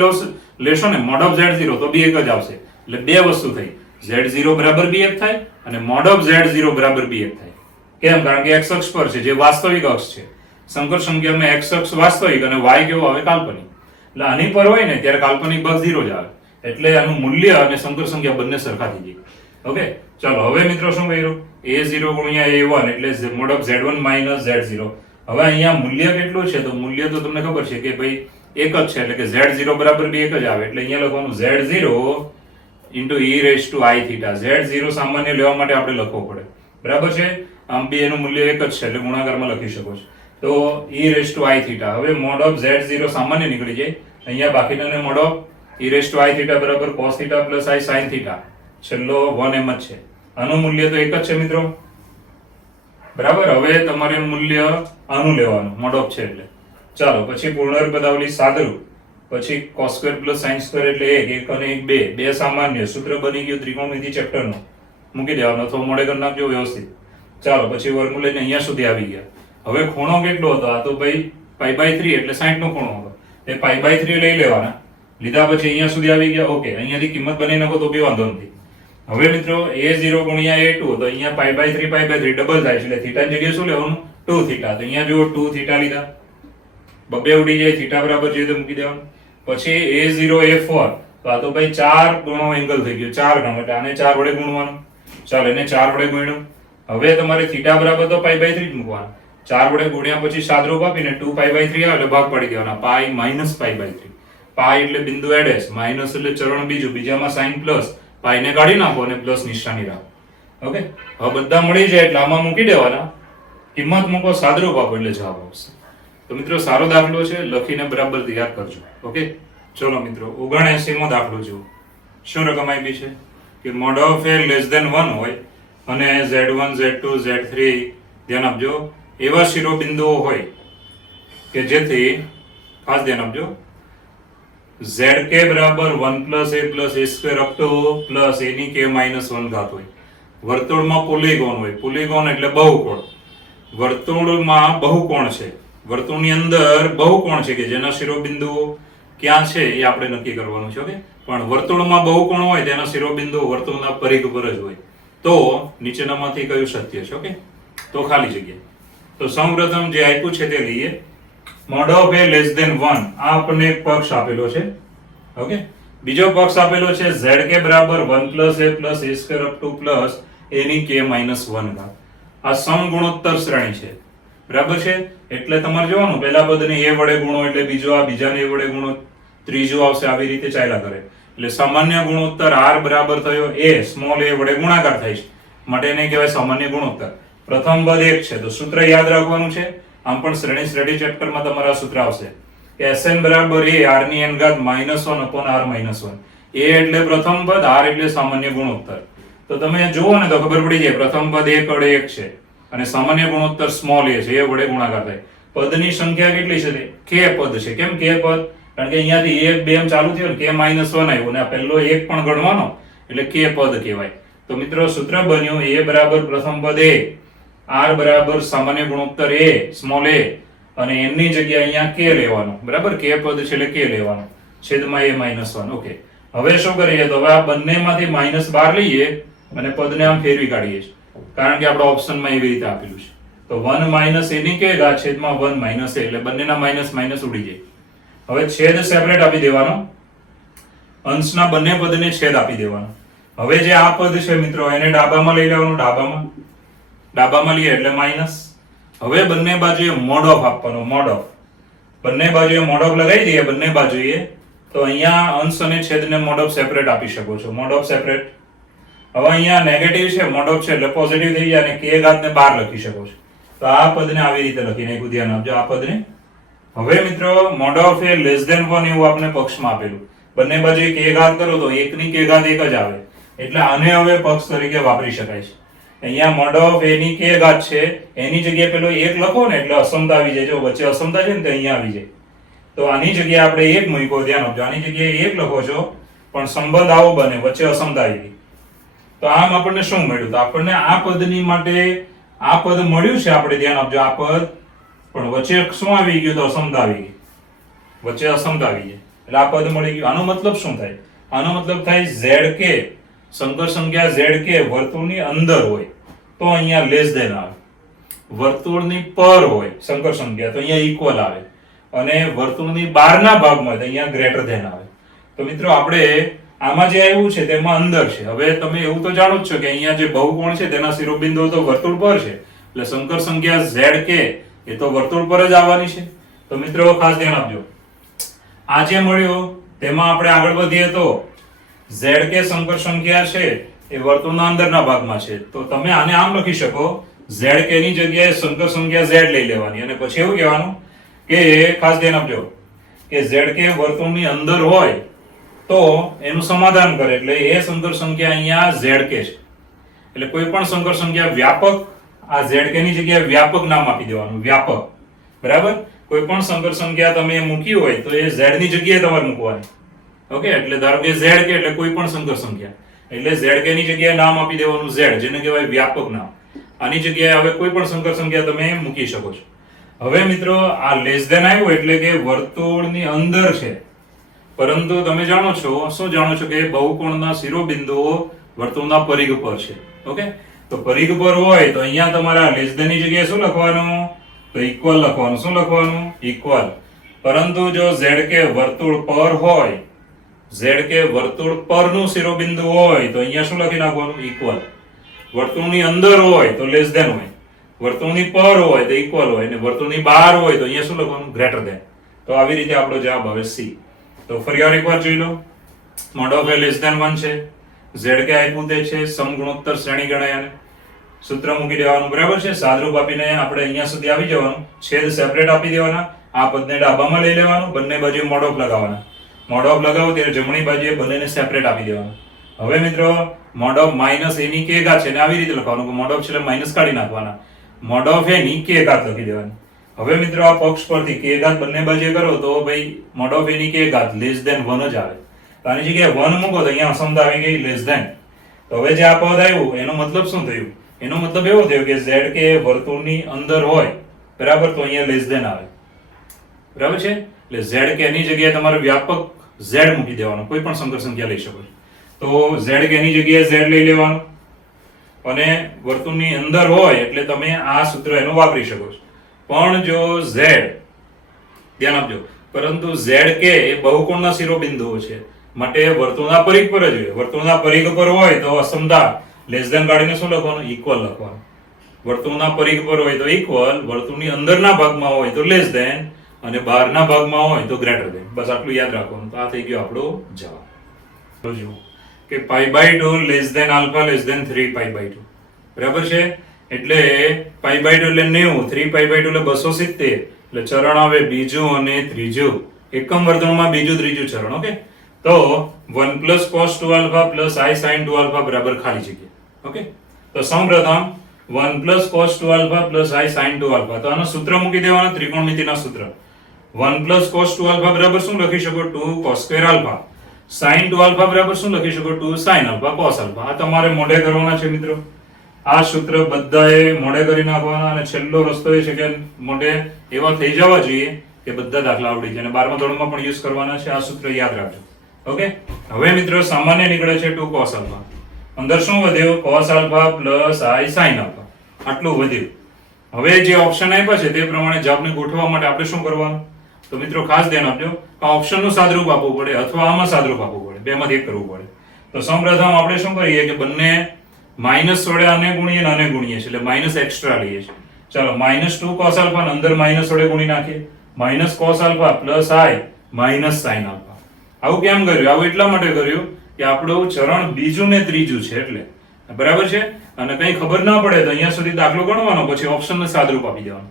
લેશો ને mod of Z0 તો બી 1 જ આવશે. એટલે બે વસ્તુ થઈ, Z0 બરાબર બી 1 થાય અને mod of Z0 બરાબર બી 1 થાય. કેમ? કારણ કે x અક્ષ પર છે, જે વાસ્તવિક અક્ષ છે. સંકર સંખ્યામાં x અક્ષ વાસ્તવિક અને y કેવો આવે? કાલ્પનિક. એટલે આની પર હોય ને ત્યારે કાલ્પનિક ભાગ 0 જ આવે. એટલે આનું મૂલ્ય અને સંકર સંખ્યા બંને સરખા થઈ જાય. ઓકે, ચાલો હવે મિત્રો શું કર્યું? a0 ગુણ્યા a1 એટલે mod of z1 minus z0. હવે અહીંયા મૂલ્ય કેટલું છે? તો મૂલ્ય તો તમને ખબર છે કે ભાઈ એક જ છે, એટલે કે z0 બરાબર બી 1 જ આવે. એટલે અહીંયા લખવાનું z0 into e raised to i theta. z0 સામાન્ય લેવા માટે આપણે લખવો પડે, બરાબર છે? આમ બી એનું મૂલ્ય એક જ છે એટલે ગુણાકારમાં લખી શકો છો. તો e raised to i theta. હવે mod of z0 સામાન્ય નીકળી જાય. અહીંયા બાકીનાને mod of e raised to i theta બરાબર cos theta plus i sin theta. છેલ્લો 1 એમ જ છે. આનું મૂલ્ય તો એક જ છે મિત્રો, બરાબર. હવે તમારે મૂલ્ય આનું લેવાનું, mod of છે એટલે. ચાલો પછી પૂર્ણ પદાવલી સાદરૂપ, પછી cos square plus sin square એટલે 1 અને 1 2 બે સામાન્ય. સૂત્ર બની ગયું ત્રિકોણમિતિ ચેપ્ટર નું, મૂકી દેવાનો અથવા મોડે કરી નાખજો વ્યવસ્થિત. ચાલો પછી વર્ગમૂળ લઈને અહીંયા સુધી આવી ગયા. હવે ખૂણો કેટલો હતો? આ તો ભાઈ π/3 એટલે 60 નો ખૂણો હતો. એ π/3 લઈ લેવાના. લીધા પછી અહીંયા સુધી આવી ગયા. ઓકે, અહીંયાથી કિંમત બની નાખો તો બી વાંધો નથી. હવે મિત્રો a0 ગુણ્યા a2 તો અહીંયા π/3 ડબલ થાય છે એટલે થીટા ની જગ્યાએ શું લેવાનું? 2 થીટા. તો અહીંયા જુઓ 2 થીટા લીધા, બબે ઉડી જાય, થીટા બરાબર છે તો મૂકી દેવાનું. પછી a0 a4 તો આ તો ભાઈ 4 ગણો એંગલ થઈ ગયો, 4 ગણો એટલે આને 4 વડે ગુણવાનું. ચાલો એને 4 વડે ગુણ્યું. હવે તમારે થીટા બરાબર તો π/3 જ મૂકવાનું. 4 વડે ગુણ્યા પછી સાદરૂપ આપીને 2 π/3 આવે એટલે ભાગ પાડી દેવાના. પાઈ માઈનસ π/3. પાઈ એટલે બિંદુ એડેસ, માઈનસ એટલે ચરણ બીજું, બીજામાં સાઈન પ્લસ, પાઈને કાઢી નાખો અને પ્લસ નિશાની રાખો. ઓકે, હવે બધા મળી જાય એટલે આમાં મૂકી દેવાના, કિંમત મૂકો, સાદરૂપ આપો એટલે જવાબ આવશે. તો મિત્રો સારો દાખલો છે, લખીને બરાબર તૈયાર કરજો. ઓકે, ચલો મિત્રો 79 મો દાખલો જુઓ. શું રકમ આપી છે કે mod of a less than 1 હોય અને z1 z2 z3 ધ્યાન આપજો એવા શિરોબિંદુઓ હોય કે જેથી ખાસ ધ્યાન આપજો zk બરાબર 1 plus a plus a square up to plus a ની k minus 1 ઘાત હોય. વર્તુળમાં પોલીગોન હોય. પોલીગોન એટલે બહુકોણ. વર્તુળમાં બહુકોણ છે, વર્તુળની અંદર બહુકોણ છે કે જેના શિરોબિંદુઓ ક્યાં છે એ આપણે નક્કી કરવાનું છે. ઓકે, પણ વર્તુળમાં બહુકોણ હોય તેના શિરોબિંદુઓ વર્તુળના પરિઘ પર જ હોય. તો નીચેનામાંથી કયું સત્ય છે? ઓકે, તો ખાલી જગ્યા. તો સૌપ્રથમ જે આપ્યું છે તે લઈએ. mod of a less than 1 આ આપણને એક પક્ષ આપેલો છે. ઓકે, બીજો પક્ષ આપેલો છે zk બરાબર 1 plus a plus a square up to plus a ની k minus 1 ઘાત. આ સમગુણોત્તર શ્રેણી છે, બરાબર છે? એટલે તમારે જોવાનું પહેલા પદને a વડે ગુણો એટલે બીજો આ બીજાને a વડે ગુણો, ત્રીજો આવશે, આવી રીતે ચાલ્યા કરે. એટલે સામાન્ય ગુણોત્તર r બરાબર થયો a સ્મોલ a વડે ગુણાકાર થાય છે માટે એને કહેવાય સામાન્ય ગુણોત્તર. પ્રથમ પદ 1 છે તો સૂત્ર યાદ રાખવાનું છે. આમ પણ શ્રેણી સ્ટડી ચેપ્ટરમાં તમારા સૂત્ર આવશે કે Sn બરાબર a r ની n ઘાત -1 upon r -1. a એટલે પ્રથમ પદ, r એટલે સામાન્ય ગુણોત્તર. તો તમે જુઓ ને તો ખબર પડી જાય પ્રથમ પદ 1 વડે 1 છે અને સામાન્ય ગુણોત્તર સ્મોલ a છે, એ વડે ગુણાકાર થાય. પદની સંખ્યા કેટલી છે? k પદ છે. કેમ k પદ? કારણ કે અહીંયાથી 1 2 એમ ચાલુ થયો ને, k -1 આવ્યો ને આ પહેલો 1 પણ ગણવાનો એટલે k પદ કહેવાય. તો મિત્રો સૂત્ર બન્યું a બરાબર પ્રથમ પદ a, r બરાબર સામાન્ય ગુણોત્તર a સ્મોલ a અને n ની જગ્યાએ અહીંયા k લેવાનો, બરાબર? k પદ છે એટલે k લેવાનો છેદમાં a -1. ઓકે, હવે શું કરીએ તો હવે આ બંનેમાંથી માઈનસ બહાર લઈએ અને પદને આમ ફેરવી કાઢીએ છીએ કારણ કે આપણે ઓપ્શનમાં એવી રીતે આપેલું છે. તો 1 માઈનસ a ની k ઘાત છેદમાં 1 માઈનસ a એટલે બંનેના માઈનસ માઈનસ ઉડી જાય. હવે છેદ સેપરેટ આપી દેવાનો, અંશના બંને પદને છેદ આપી દેવાનો. હવે જે આ પદ છે મિત્રો એને ડાબામાં લઈ લેવાનું, ડાબામાં લઈએ એટલે માઈનસ. હવે બંને બાજુએ મોડ ઓફ આપવાનો, મોડ ઓફ. બંને બાજુએ મોડ ઓફ લગાવી દઈએ બંને બાજુએ તો અહીંયા અંશ અને છેદને મોડ ઓફ સેપરેટ આપી શકો છો, મોડ ઓફ સેપરેટ. હવે અહીંયા નેગેટિવ છે, મોડ ઓફ છે એટલે પોઝિટિવ થઈ જાય અને k ઘાતને બહાર લખી શકો છો. તો આ પદને આવી રીતે લખી નાખ્યું, ધ્યાન આપજો આ પદને. હવે મિત્રો mod of A less than 1 એવું આપણે પક્ષમાં આપેલું. બંને બાજુએ k ઘાત કરો તો 1 ની k ઘાત 1 જ આવે એટલે આને હવે પક્ષ તરીકે વાપરી શકાય છે. અહીંયા મોડ ઓફ a ની k ઘાત છે એની જગ્યાએ પેલો 1 લખો ને એટલે અસમતા આવી જાય. જો વચ્ચે અસમતા છે ને તો અહીંયા આવી જાય. તો આની જગ્યાએ આપણે 1 મૂક્યો, ધ્યાન આપજો. આની જગ્યાએ 1 લખો છો પણ સંબંધ આવો બને, વચ્ચે અસમતા આવી ગઈ. તો આમ આપણને શું મળ્યું? તો આપણને આ પદની માટે આ પદ મળ્યું છે, આપણે ધ્યાન આપજો આ પદ, પણ વચ્ચે શું આવી ગયું? તો અસમતા આવી ગઈ. વચ્ચે અસમતા આવી જાય એટલે આ પદ મળી ગયું. આનો મતલબ શું થાય? આનો મતલબ થાય ZK સંકર સંખ્યા ZK વર્તુળની અંદર હોય તો અહીંયા લેસ ધેન આવે, વર્તુળની પર હોય સંકર સંખ્યા તો અહીંયા ઇક્વલ આવે, અને વર્તુળની બહારના ભાગમાં હોય તો અહીંયા ગ્રેટર ધેન આવે. તો મિત્રો આપણે આમાં જે આવ્યું છે તેમાં અંદર છે. હવે તમે એવું તો જાણો જ છો કે અહીંયા જે બહુકોણ છે તેના શિરોબિંદુઓ તો વર્તુળ પર છે, એટલે સંકર સંખ્યા ZK એ તો વર્તુળ પર જ આવવાની છે. તો મિત્રો ખાસ ધ્યાન આપજો. આ જે મળ્યું તેમાં આપણે આગળ વધીએ તો ZK સંકર સંખ્યા છે એ વર્તુળના અંદરના ભાગમાં છે, તો તમે આને આમ લખી શકો, ZK ની જગ્યાએ સંકર સંખ્યા Z લઈ લેવાની અને પછી એવું કહેવાનું કે ખાસ ધ્યાન આપજો કે ZK વર્તુળની અંદર હોય તો એનું સમાધાન કરે, એટલે એ સંકર સંખ્યા અહીંયા ZK છે. એટલે કોઈ પણ સંકર સંખ્યા વ્યાપક, આ ZK ની જગ્યાએ વ્યાપક નામ આપી દેવાનું, વ્યાપક. બરાબર? કોઈ પણ સંકર સંખ્યા તમે મૂકી હોય તો એ Z ની જગ્યાએ તમારે મૂકવાની. ઓકે, એટલે ધારો કે ZK એટલે કોઈ પણ સંકર સંખ્યા, એટલે ZK ની જગ્યાએ નામ આપી દેવાનું Z, જેને કહેવાય વ્યાપક નામ. આની જગ્યાએ હવે કોઈ પણ સંકર સંખ્યા તમે મૂકી શકો છો. હવે મિત્રો આ લેસ ધેન આવ્યું એટલે કે વર્તુળની અંદર છે, પરંતુ તમે જાણો છો, શું જાણો છો કે બહુકોણના શિરોબિંદુઓ વર્તુળના પરિઘ પર છે. ઓકે, તો પરિઘ પર હોય તો અહીંયા તમારા લેસ ધેન ની જગ્યાએ શું લખવાનું? તો ઇક્વલ લખવાનું. શું લખવાનું? ઇક્વલ. પરંતુ જો ZK વર્તુળ પર હોય, ZK વર્તુળ પરનું શિરોબિંદુ હોય તો અહીંયા શું લખી નાખવાનું? ઇક્વલ. વર્તુળની અંદર હોય તો લેસ ધેન હોય, વર્તુળની પર હોય તો ઇક્વલ હોય, અને વર્તુળની બહાર હોય તો અહીંયા શું લખવાનું? Greater than. તો આવી રીતે આપણો જવાબ આવે C. તો ફરી એકવાર જોઈ લો. Mode of A less than 1 છે, ZK આપ્યું તે છે, સમગુણોત્તર શ્રેણી ગણાય અને સૂત્ર મૂકી દેવાનું. બરાબર છે? સાદરૂપ આપીને આપણે અહીંયા સુધી આવી જવાનું, છેદ સેપરેટ આપી દેવાના, આ પદને ડાબામાં લઈ લેવાનું, બંને બાજુએ મોડ ઓફ લગાવવાના. મોડ ઓફ લગાવો ત્યારે જમણી બાજુએ બંનેને સેપરેટ આપી દેવાનું. હવે મિત્રો મોડ ઓફ માઇનસ a ની k ઘાત છે ને આવી રીતે લખવાનું કે મોડ ઓફ છે એટલે માઇનસ કાઢી નાખવાના, મોડ ઓફ a ની k ઘાત લખી દેવાની. હવે મિત્રો આ પક્ષ પરથી k ઘાત બંને બાજુએ કરો તો ભાઈ મોડ ઓફ a ની k ઘાત લેસ ધેન 1 જ આવે. તો આની જગ્યાએ 1 મૂકો તો અહીંયા અસમતા આવી ગઈ લેસ ધેન. તો હવે જે આ પદ આવ્યું એનો મતલબ શું થયું? એનો મતલબ એવો થયો કે ZK વર્તુળની અંદર હોય, બરાબર, તો અહીંયા લેસ ધેન આવે. બરાબર છે? એટલે ZK ની જગ્યાએ તમારે વ્યાપક Z મૂકી દેવાનો, કોઈ પણ સંકર સંખ્યા લઈ શકો છો. તો ZK ની જગ્યાએ Z લઈ લેવાનું, અને વર્તુળની અંદર હોય એટલે તમે આ સૂત્ર એનું વાપરી શકો છો. પણ જો Z, ધ્યાન આપજો, પરંતુ ZK એ બહુકોણના શિરોબિંદુઓ છે, માટે વર્તુળના પરિઘ પર જ હોય. વર્તુળના પરિઘ પર હોય તો અસમતા લેસ ધેન કાઢીને શું લખવાનું? ઇક્વલ લખવાનું. વર્તુળના પરિઘ પર હોય તો ઇક્વલ, વર્તુળની અંદરના ભાગમાં હોય તો લેસ ધેન, અને બહારના ભાગમાં હોય તો ગ્રેટર ધેન. બસ આટલું યાદ રાખવાનું. તો આ થઈ ગયો આપણો જવાબ. તો જુઓ કે π/2 less than alpha less than 3π/2. બરાબર છે? એટલે π/2 એટલે 90, 3π/2 એટલે 270. એટલે ચરણ આવે બીજું અને ત્રીજું, એકમ વર્તુળમાં બીજું ત્રીજું ચરણ. ઓકે, તો 1 + cos 2α + i sin 2α બરાબર ખાલી જગ્યા. ઓકે, તો સૌપ્રથમ 1 + cos 2α + i sin 2α, તો આનું સૂત્ર મૂકી દેવાનું, ત્રિકોણમિતિના સૂત્ર. 1 + cos 2α બરાબર શું લખી શકો? 2 cos² α. sin 2α બરાબર શું લખી શકો? 2 sin α cos α. આ તમારે મોઢે કરવાના છે મિત્રો. આ સૂત્ર બધાએ મોઢે કરી નાખવાના, અને છેલ્લો રસ્તો એ છે કે મોઢે એવા થઈ જવા જોઈએ કે બધા દાખલા આવડી જાય, અને 12મા ધોરણમાં પણ યુઝ કરવાના છે. આ સૂત્ર યાદ રાખજો. ઓકે, હવે મિત્રો સામાન્ય નીકળે છે 2 cos α. અંદર શું વધ્યો? cos α + i sin α. આટલું વધ્યું. હવે જે ઓપ્શન આપ્યા છે તે પ્રમાણે જવાબને ગોઠવવા માટે આપણે શું કરવાનું? તો મિત્રો ખાસ ધ્યાન આપજો, આ ઓપ્શનનું સાદરૂપ આપવું પડે અથવા આમાં સાદરૂપ આપવું પડે, બેમાંથી એક કરવું પડે. તો સૌપ્રથમ આપણે શું કરીએ કે બંને માઇનસ વડે આને ગુણીએ અને આને ગુણીએ છીએ, એટલે માઇનસ એક્સ્ટ્રા લઈએ છીએ. ચાલો, -2 cos α ને અંદર માઇનસ વડે ગુણી નાખીએ, -cos α + i -sin α. આવું કેમ કર્યું? આવું એટલા માટે કર્યું કે આપણું ચરણ બીજું ને ત્રીજું છે એટલે. બરાબર છે? અને કંઈ ખબર ના પડે તો અહીંયા સુધી દાખલો ગણવાનો, પછી ઓપ્શનને સાદરૂપ આપી દેવાનું.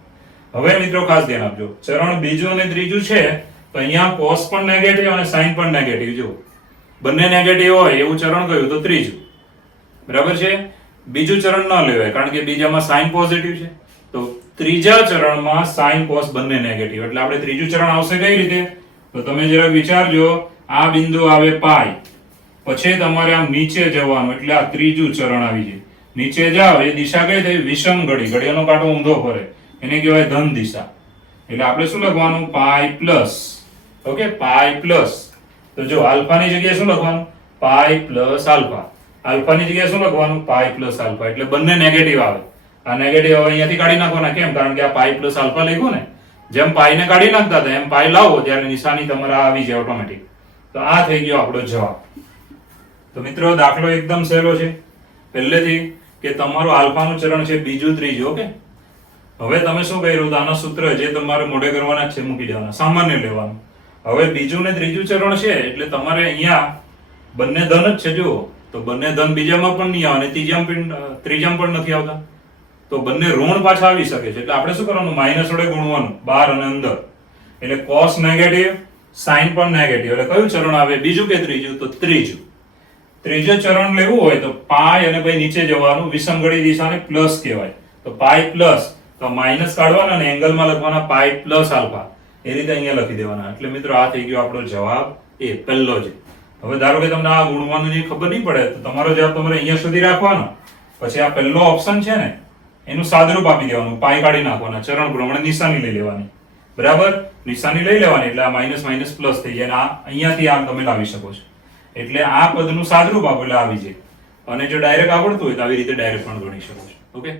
હવે મિત્રો ખાસ ધ્યાન આપજો, ચરણ બીજું અને ત્રીજું છે તો અહીંયા cos પણ નેગેટિવ અને sin પણ નેગેટિવ. જો બંને નેગેટિવ હોય એવું ચરણ કયું? તો ત્રીજું. બરાબર છે? બીજું ચરણ ન લેવાય કારણ કે બીજામાં sin પોઝિટિવ છે, તો ત્રીજા ચરણમાં sin cos બંને નેગેટિવ, એટલે આપણે ત્રીજું ચરણ આવશે કઈ રીતે? તો તમે જરા વિચારજો, આ બિંદુ આવે પાઈ, પછી તમારે આમ નીચે જવાનું, એટલે આ ત્રીજું ચરણ આવી જાય. નીચે જાવ એ દિશા કઈ થઈ? વિષમ ઘડી, ઘડિયાનો કાંટો ઊંધો ફરે, એને કહેવાય ધન દિશા. એટલે આપણે શું લખવાનું? Pi plus okay, pi plus, તો જો આલ્ફાની જગ્યાએ શું લખવાનું, પાઈ પ્લસ આલ્ફા, આલ્ફાની જગ્યાએ શું લખવાનું, પાઈ પ્લસ આલ્ફા, એટલે બંને નેગેટિવ આવે. આ નેગેટિવ હવે અહીંયાથી કાઢી નાખવાના, કેમ, કારણ કે આ પાઈ પ્લસ આલ્ફા લખ્યું ને, જેમ પાઈ ને કાઢી નાખતા હતા એમ પાઈ લાવો ત્યારે નિશાની તમારે આવી જાય ઓટોમેટિક. તો આ થઈ ગયો આપણો જવાબ. તો મિત્રો દાખલો એકદમ સહેલો છે પહેલેથી, કે તમારું આલ્ફાનું ચરણ છે બીજું ત્રીજું. ઓકે, હવે તમે શું કર્યું, તો આના સૂત્ર જે તમારે મોઢે કરવાના જ છે મૂકી દેવાના, સામાન્ય લેવાનું. હવે બીજું ને ત્રીજું ચરણ છે એટલે તમારે અહીંયા બંને ધન જ છે. જુઓ તો બંને ધન બીજામાં પણ નહીં આવે અને ત્રીજામાં પણ નથી આવતા, તો બંને ઋણ પાછા આવી શકે છે. એટલે આપણે શું કરવાનું, માઇનસ વડે ગુણવાનું બહાર અને અંદર, એટલે કોસ નેગેટિવ, સાઇન પણ નેગેટિવ. એટલે કયું ચરણ આવે, બીજું કે ત્રીજું, તો ત્રીજું. ત્રીજું ચરણ લેવું હોય તો પાઈ અને ભાઈ નીચે જવાનું, વિષમગળી દિશાને પ્લસ કહેવાય. તો પાઈ પ્લસ, તો માઇનસ કાઢવાના અને એંગલમાં લખવાના પાઈ પ્લસ આલ્ફા, એ રીતે અહીંયા લખી દેવાના. એટલે મિત્રો આ થઈ ગયો આપણો જવાબ એ પહેલો જ. હવે ધારો કે તમને આ ગુણવાનું ખબર નહીં પડે તો તમારો જવાબ તમારે અહીંયા સુધી રાખવાનો, પછી આ પહેલો ઓપ્શન છે ને એનું સાદરૂપ આપી દેવાનું, પાઈ કાઢી નાખવાના, ચરણ પ્રમાણે નિશાની લઈ લેવાની. બરાબર, નિશાની લઈ લેવાની એટલે આ માઇનસ માઇનસ પ્લસ થઈ જાય, અને આ અહીંયાથી આ તમે લાવી શકો છો. એટલે આ પદનું સાદરૂપ આપો એટલે આવી જાય. અને જો ડાયરેક્ટ આવડતું હોય તો આવી રીતે ડાયરેક્ટ પણ ગણી શકો છો. ઓકે.